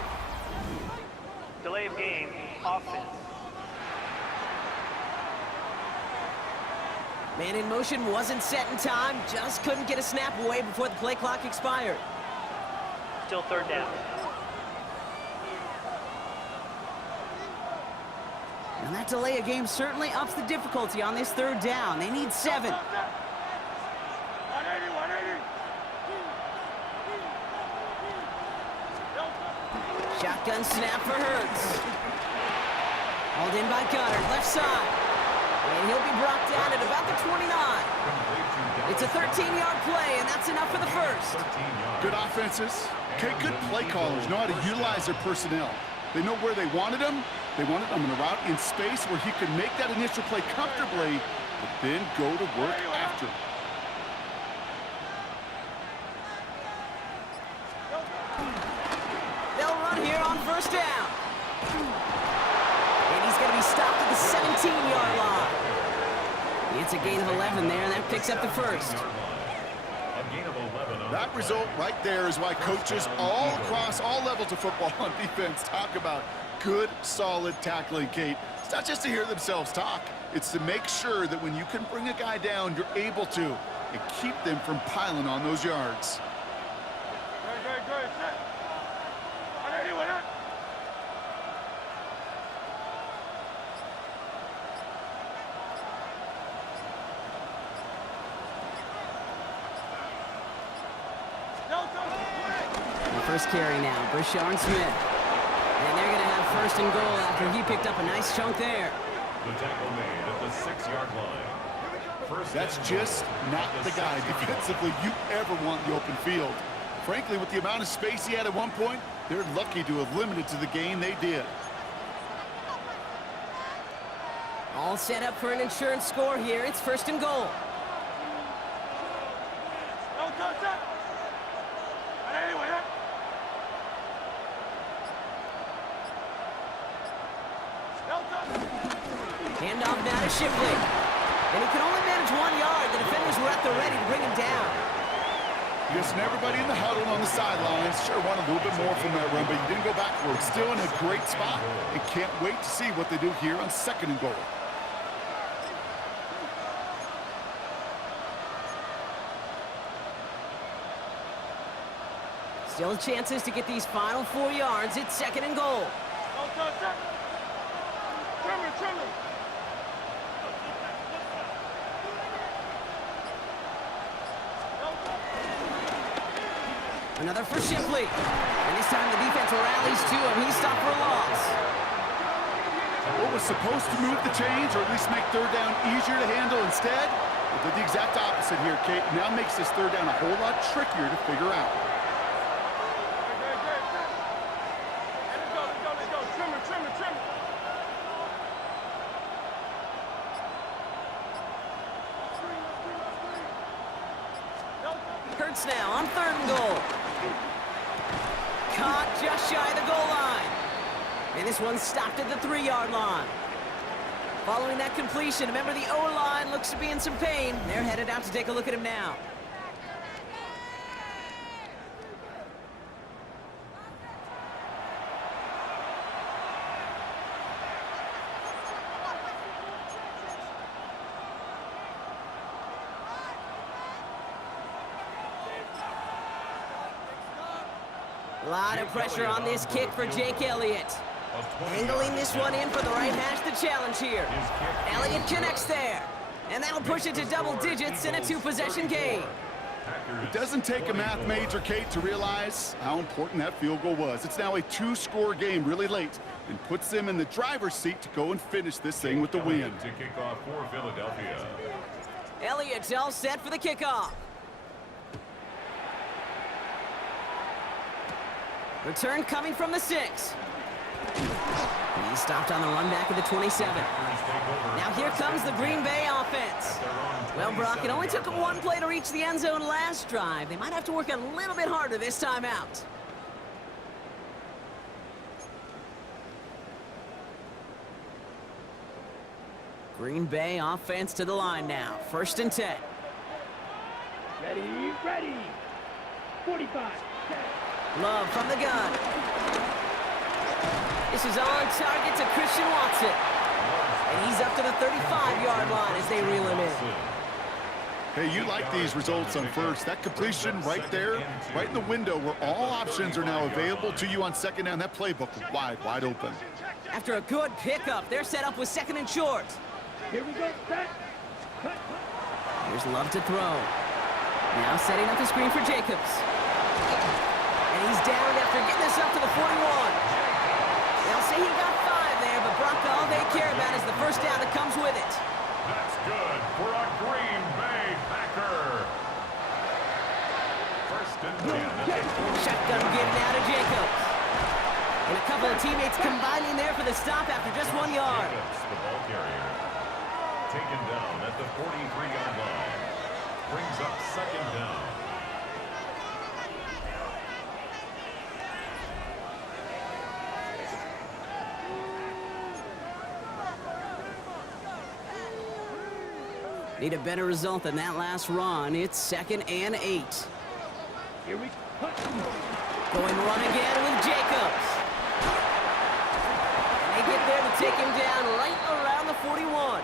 Delay of game, offense. Man in motion wasn't set in time. Just couldn't get a snap away before the play clock expired. Still 3rd down. And that delay of game certainly ups the difficulty on this 3rd down. They need 7. Shotgun snap for Hurts. Hauled in by Goddard, left side. And he'll be brought down at about the 29. It's a 13-yard play, and that's enough for the first. Good offenses. Okay, good play callers know how to utilize their personnel. They know where they wanted them. They wanted them in a route in space where he could make that initial play comfortably, but then go to work after. They'll run here on first down. And he's going to be stopped at the 17-yard line. It's a gain of 11 there, and that picks up the first. That result right there is why coaches all across all levels of football on defense talk about good, solid tackling, Kate. It's not just to hear themselves talk. It's to make sure that when you can bring a guy down, you're able to, and keep them from piling on those yards. First carry now, Brashard Smith. And they're going to have 1st and goal after he picked up a nice chunk there. The tackle made at the 6-yard line. That's just not the guy defensively you ever want in the open field. Frankly, with the amount of space he had at one point, they're lucky to have limited to the gain they did. All set up for an insurance score here. It's 1st and goal. Handoff now to Shipley. And he could only manage 1 yard. The defenders were at the ready to bring him down. Yes, and everybody in the huddle on the sidelines sure wanted a little bit more from that run, but he didn't go backwards. Still in a great spot. And can't wait to see what they do here on 2nd and goal. Still chances to get these final 4 yards. It's 2nd and goal. Another for Shipley. And this time the defense rallies to him. He's stopped for a loss. What was supposed to move the chains, or at least make 3rd down easier to handle instead, it did the exact opposite here, Kate. Now makes this 3rd down a whole lot trickier to figure out. Hurts now on 3rd and goal. Caught just shy of the goal line. And this one's stopped at the 3-yard line. Following that completion, remember the O-line looks to be in some pain. They're headed out to take a look at him now. A lot of pressure on this kick for Jake Elliott. Angling this one in for the right hash to challenge here. Elliott connects there. And that'll push it to double digits in a two-possession game. It doesn't take a math major, Kate, to realize how important that field goal was. It's now a two-score game really late and puts them in the driver's seat to go and finish this thing with the win. To kick off for Philadelphia. Elliott's all set for the kickoff. Return coming from the 6. He stopped on the run back at the 27. Now here comes the Green Bay offense. Well, Brock, it only took them one play to reach the end zone last drive. They might have to work a little bit harder this time out. Green Bay offense to the line now. 1st and 10. Ready, ready. 45. Love from the gun. This is on target to Christian Watson. And he's up to the 35-yard line as they reel him in. Hey, you like these results on first. That completion right there, right in the window where all options are now available to you on second down. That playbook wide open. After a good pickup, they're set up with 2nd and short. Here we go. Set. Cut. Here's Love to throw. Now setting up the screen for Jacobs. And he's down after getting this up to the 41. They'll say he got 5 there, but Brock, all they care about is the first down that comes with it. That's good for a Green Bay Packer. 1st and 10. Shotgun give now to Jacobs. And a couple of teammates combining there for the stop after just 1 yard. Jacobs, the ball carrier. Taken down at the 43-yard line. Brings up 2nd down. Need a better result than that last run. It's 2nd and 8. Here we go. Going run again with Jacobs. And they get there to take him down right around the 41.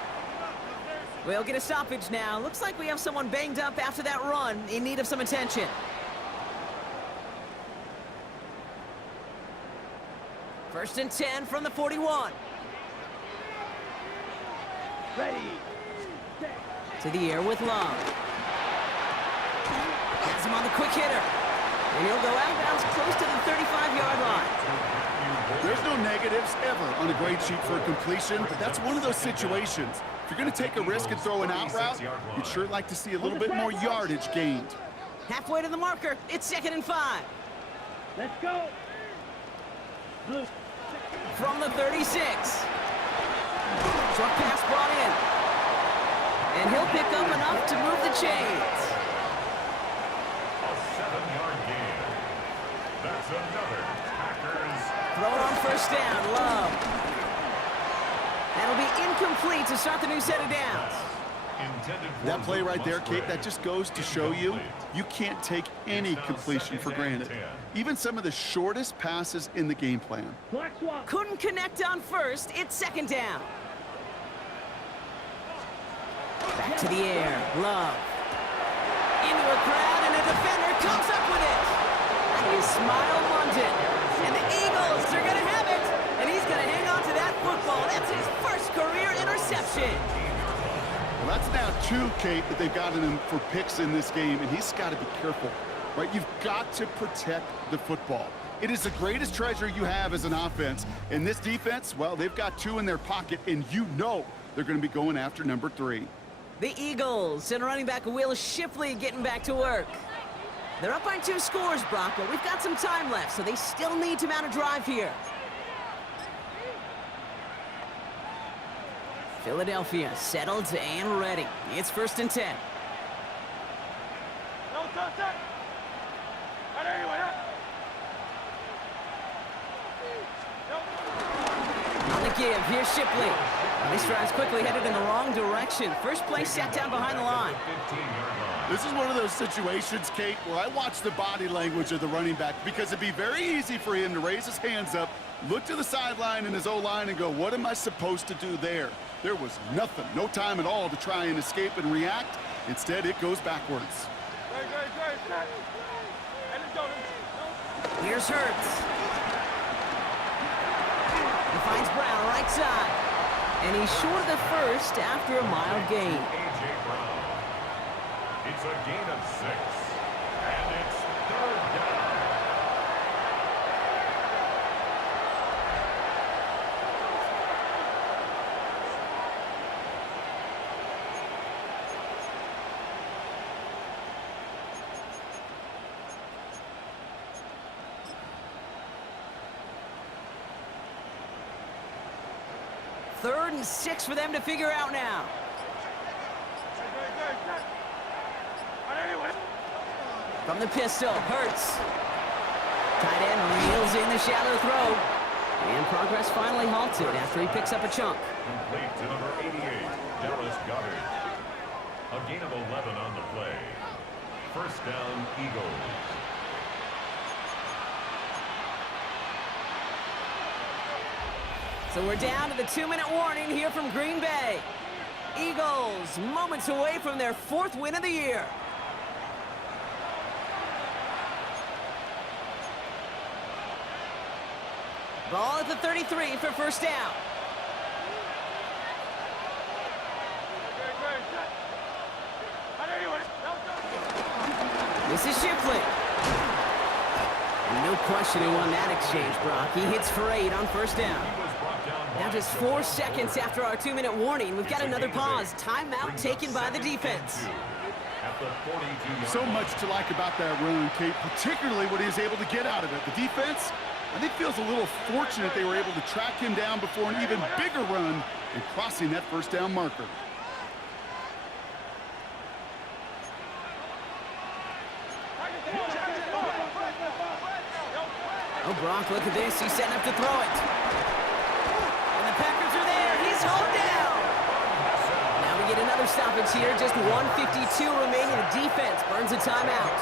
We'll get a stoppage now. Looks like we have someone banged up after that run in need of some attention. First and 10 from the 41. Ready. To the air with Long. Has him on the quick hitter. And he'll go out of bounds close to the 35-yard line. There's no negatives ever on a grade sheet for a completion, but that's one of those situations. If you're going to take a risk and throw an out route, you'd sure like to see a little bit more yardage gained. Halfway to the marker, it's 2nd and 5. Let's go. Blue. From the 36. Short pass brought in. And he'll pick up enough to move the chains. A 7-yard gain. That's another Packers. Thrown on 1st down, Love. That'll be incomplete to start the new set of downs. That play right there, Kate, that just goes to show you can't take any completion for granted. Even some of the shortest passes in the game plan. Black swap. Couldn't connect on 1st, it's 2nd down. Back to the air, Love. Into a crowd, and a defender comes up with it. That is Smile London. And the Eagles are going to have it. And he's going to hang on to that football. That's his first career interception. Well, that's now 2, Kate, that they've gotten him for picks in this game, and he's got to be careful, right? You've got to protect the football. It is the greatest treasure you have as an offense. And this defense, well, they've got 2 in their pocket, and you know they're going to be going after number 3. The Eagles and running back Will Shipley getting back to work. They're up by 2 scores, Brock, but we've got some time left, so they still need to mount a drive here. Philadelphia settled and ready. It's 1st and 10. On the give, here's Shipley. This drive's quickly headed in the wrong direction. First play set down behind the line. 15-yard line. This is one of those situations, Kate, where I watch the body language of the running back because it'd be very easy for him to raise his hands up, look to the sideline in his O-line and go, what am I supposed to do there? There was nothing, no time at all to try and escape and react. Instead, it goes backwards. Here's Hurts. He finds Brown right side. And he's short of the first after a mild gain. A.J. Brown. It's a gain of 6. And it's 3rd down. Third and 6 for them to figure out now. From the pistol, Hurts. Tight end reels in the shallow throw. And progress finally halted after he picks up a chunk. Complete to number 88, Dallas Goddard. A gain of 11 on the play. First down, Eagles. So we're down to the 2-minute warning here from Green Bay. Eagles moments away from their 4th win of the year. Ball at the 33 for first down. This is Shipley. No question who won that exchange, Brock. He hits for 8 on first down. Now just 4 seconds after our 2-minute warning, we've got another pause. Timeout taken by the defense. So much to like about that run, Kate, particularly what he was able to get out of it. The defense, I think, feels a little fortunate they were able to track him down before an even bigger run and crossing that first down marker. Oh, Brock, look at this. He's setting up to throw it. And the Packers are there. He's home down. Now we get another stoppage here. Just 1:52 remaining. The defense burns a timeout.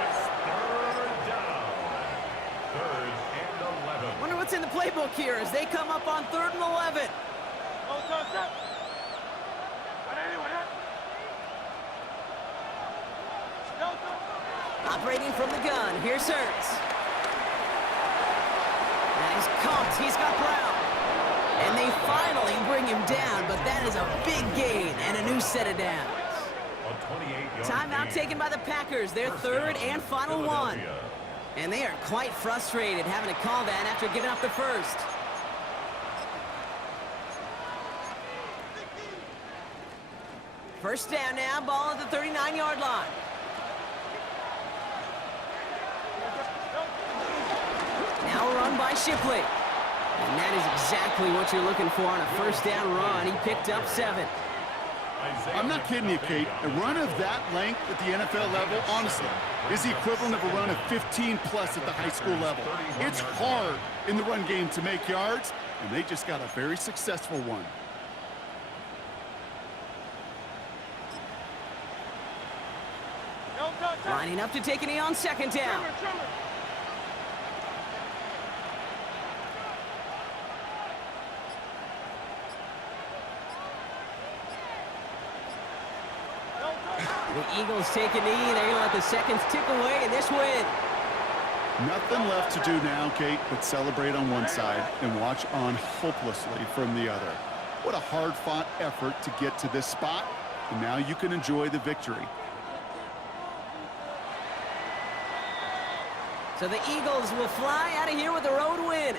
It's 3rd down. 3rd and 11. Wonder what's in the playbook here as they come up on 3rd and 11. Operating from the gun, here's Hurts. And he's caught, he's got Brown. And they finally bring him down, but that is a big gain and a new set of downs. A 28-yard Timeout gain. taken by the Packers, their First 3rd down, and final one. Philadelphia. And they are quite frustrated having to call that after giving up the first. First down now, ball at the 39-yard line. Now a run by Shipley. And that is exactly what you're looking for on a first down run. He picked up 7. I'm not kidding you, Kate. A run of that length at the NFL level, honestly, is the equivalent of a run of 15-plus at the high school level. It's hard in the run game to make yards, and they just got a very successful one. Lining up to take a knee on second down. The Eagles take a knee. They're going to let the seconds tick away in this win. Nothing left to do now, Kate, but celebrate on one side and watch on hopelessly from the other. What a hard-fought effort to get to this spot, and now you can enjoy the victory. So the Eagles will fly out of here with a road win.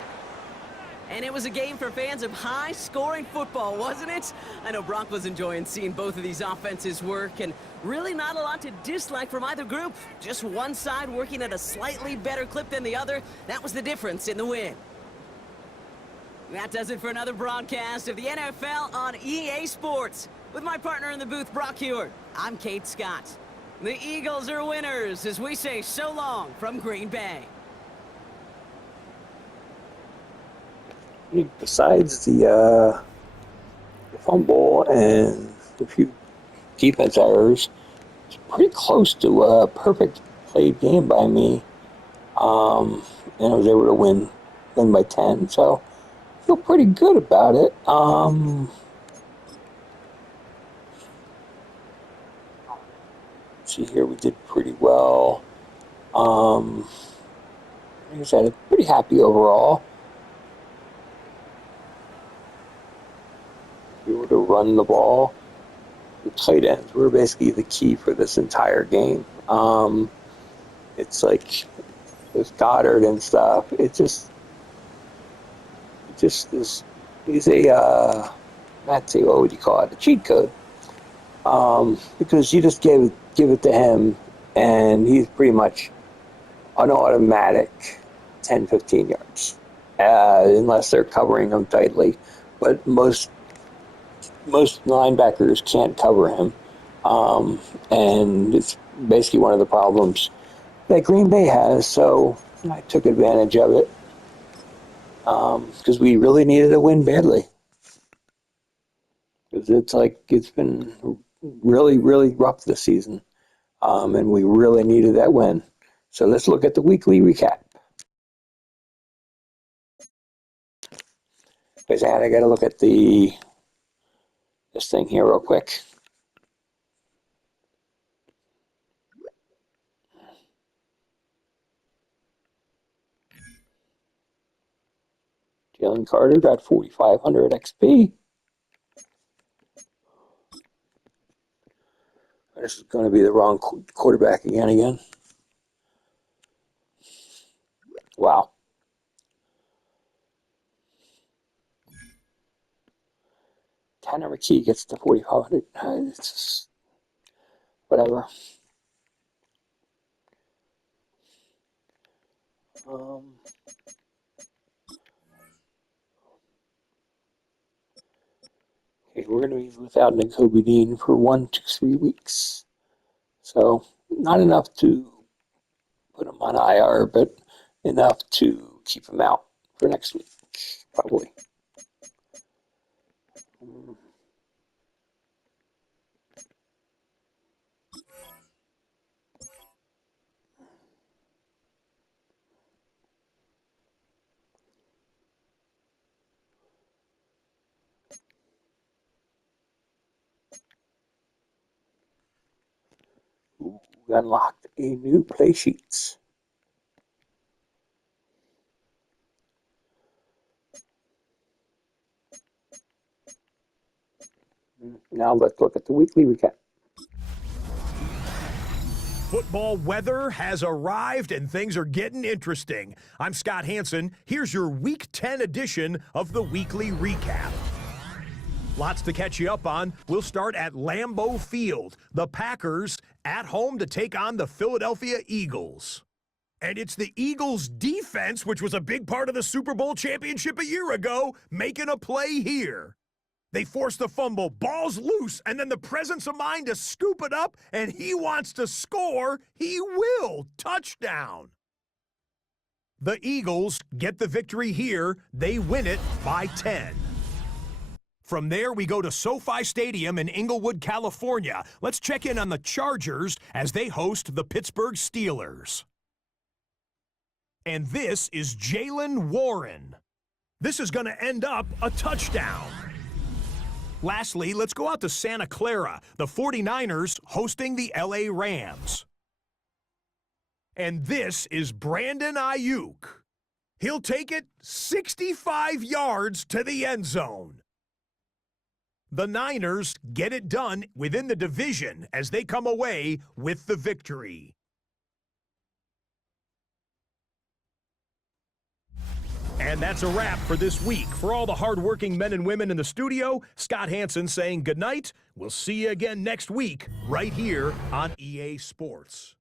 And it was a game for fans of high-scoring football, wasn't it? I know Brock was enjoying seeing both of these offenses work, and really not a lot to dislike from either group. Just one side working at a slightly better clip than the other. That was the difference in the win. That does it for another broadcast of the NFL on EA Sports. With my partner in the booth, Brock Heward, I'm Kate Scott. The Eagles are winners as we say so long from Green Bay. besides the fumble and a few defense errors, it's pretty close to a perfect played game by me. And I was able to win by 10. So I feel pretty good about it. See here, we did pretty well. Like I said, I'm pretty happy overall. We were to run the ball. The tight ends were basically the key for this entire game. It's like with Goddard and stuff. It just is. He's a not say what would you call it, a cheat code. Because you just give it to him, and he's pretty much an automatic 10, 15 yards, unless they're covering him tightly. But most linebackers can't cover him, and it's basically one of the problems that Green Bay has. So I took advantage of it because we really needed a win badly. Because it's been really, really rough this season, and we really needed that win. So let's look at the weekly recap. Because I got to look at this thing here real quick. Jalen Carter got 4,500 XP. This is going to be the wrong quarterback again. Wow. Tanner McKee gets the 4,500. It's just whatever. Okay, we're going to be without N'Kobe Dean for 1 to 3 weeks. So not enough to put him on IR, but enough to keep him out for next week, probably. We unlocked a new play sheets. Now let's look at the weekly recap. Football weather has arrived and things are getting interesting. I'm Scott Hansen. Here's your Week 10 edition of the Weekly Recap. Lots to catch you up on. We'll start at Lambeau Field. The Packers at home to take on the Philadelphia Eagles. And it's the Eagles' defense, which was a big part of the Super Bowl championship a year ago, making a play here. They force the fumble, ball's loose, and then the presence of mind to scoop it up, and he wants to score. He will. Touchdown. The Eagles get the victory here. They win it by 10. From there, we go to SoFi Stadium in Inglewood, California. Let's check in on the Chargers as they host the Pittsburgh Steelers. And this is Jalen Warren. This is going to end up a touchdown. Lastly, let's go out to Santa Clara, the 49ers hosting the LA Rams. And this is Brandon Ayuk. He'll take it 65 yards to the end zone. The Niners get it done within the division as they come away with the victory. And that's a wrap for this week. For all the hardworking men and women in the studio, Scott Hansen saying goodnight. We'll see you again next week right here on EA Sports.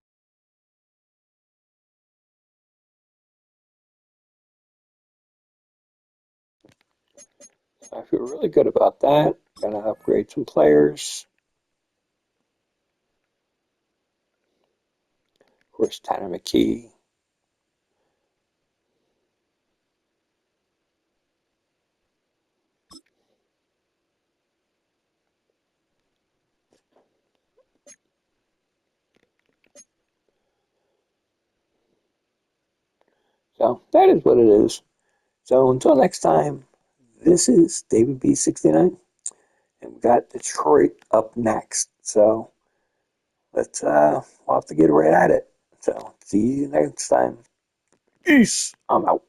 I feel really good about that. Gonna upgrade some players. Of course, Tanner McKee. So that is what it is. So until next time, this is David B69, and we got Detroit up next. So let's we'll have to get right at it. So see you next time. Peace. I'm out.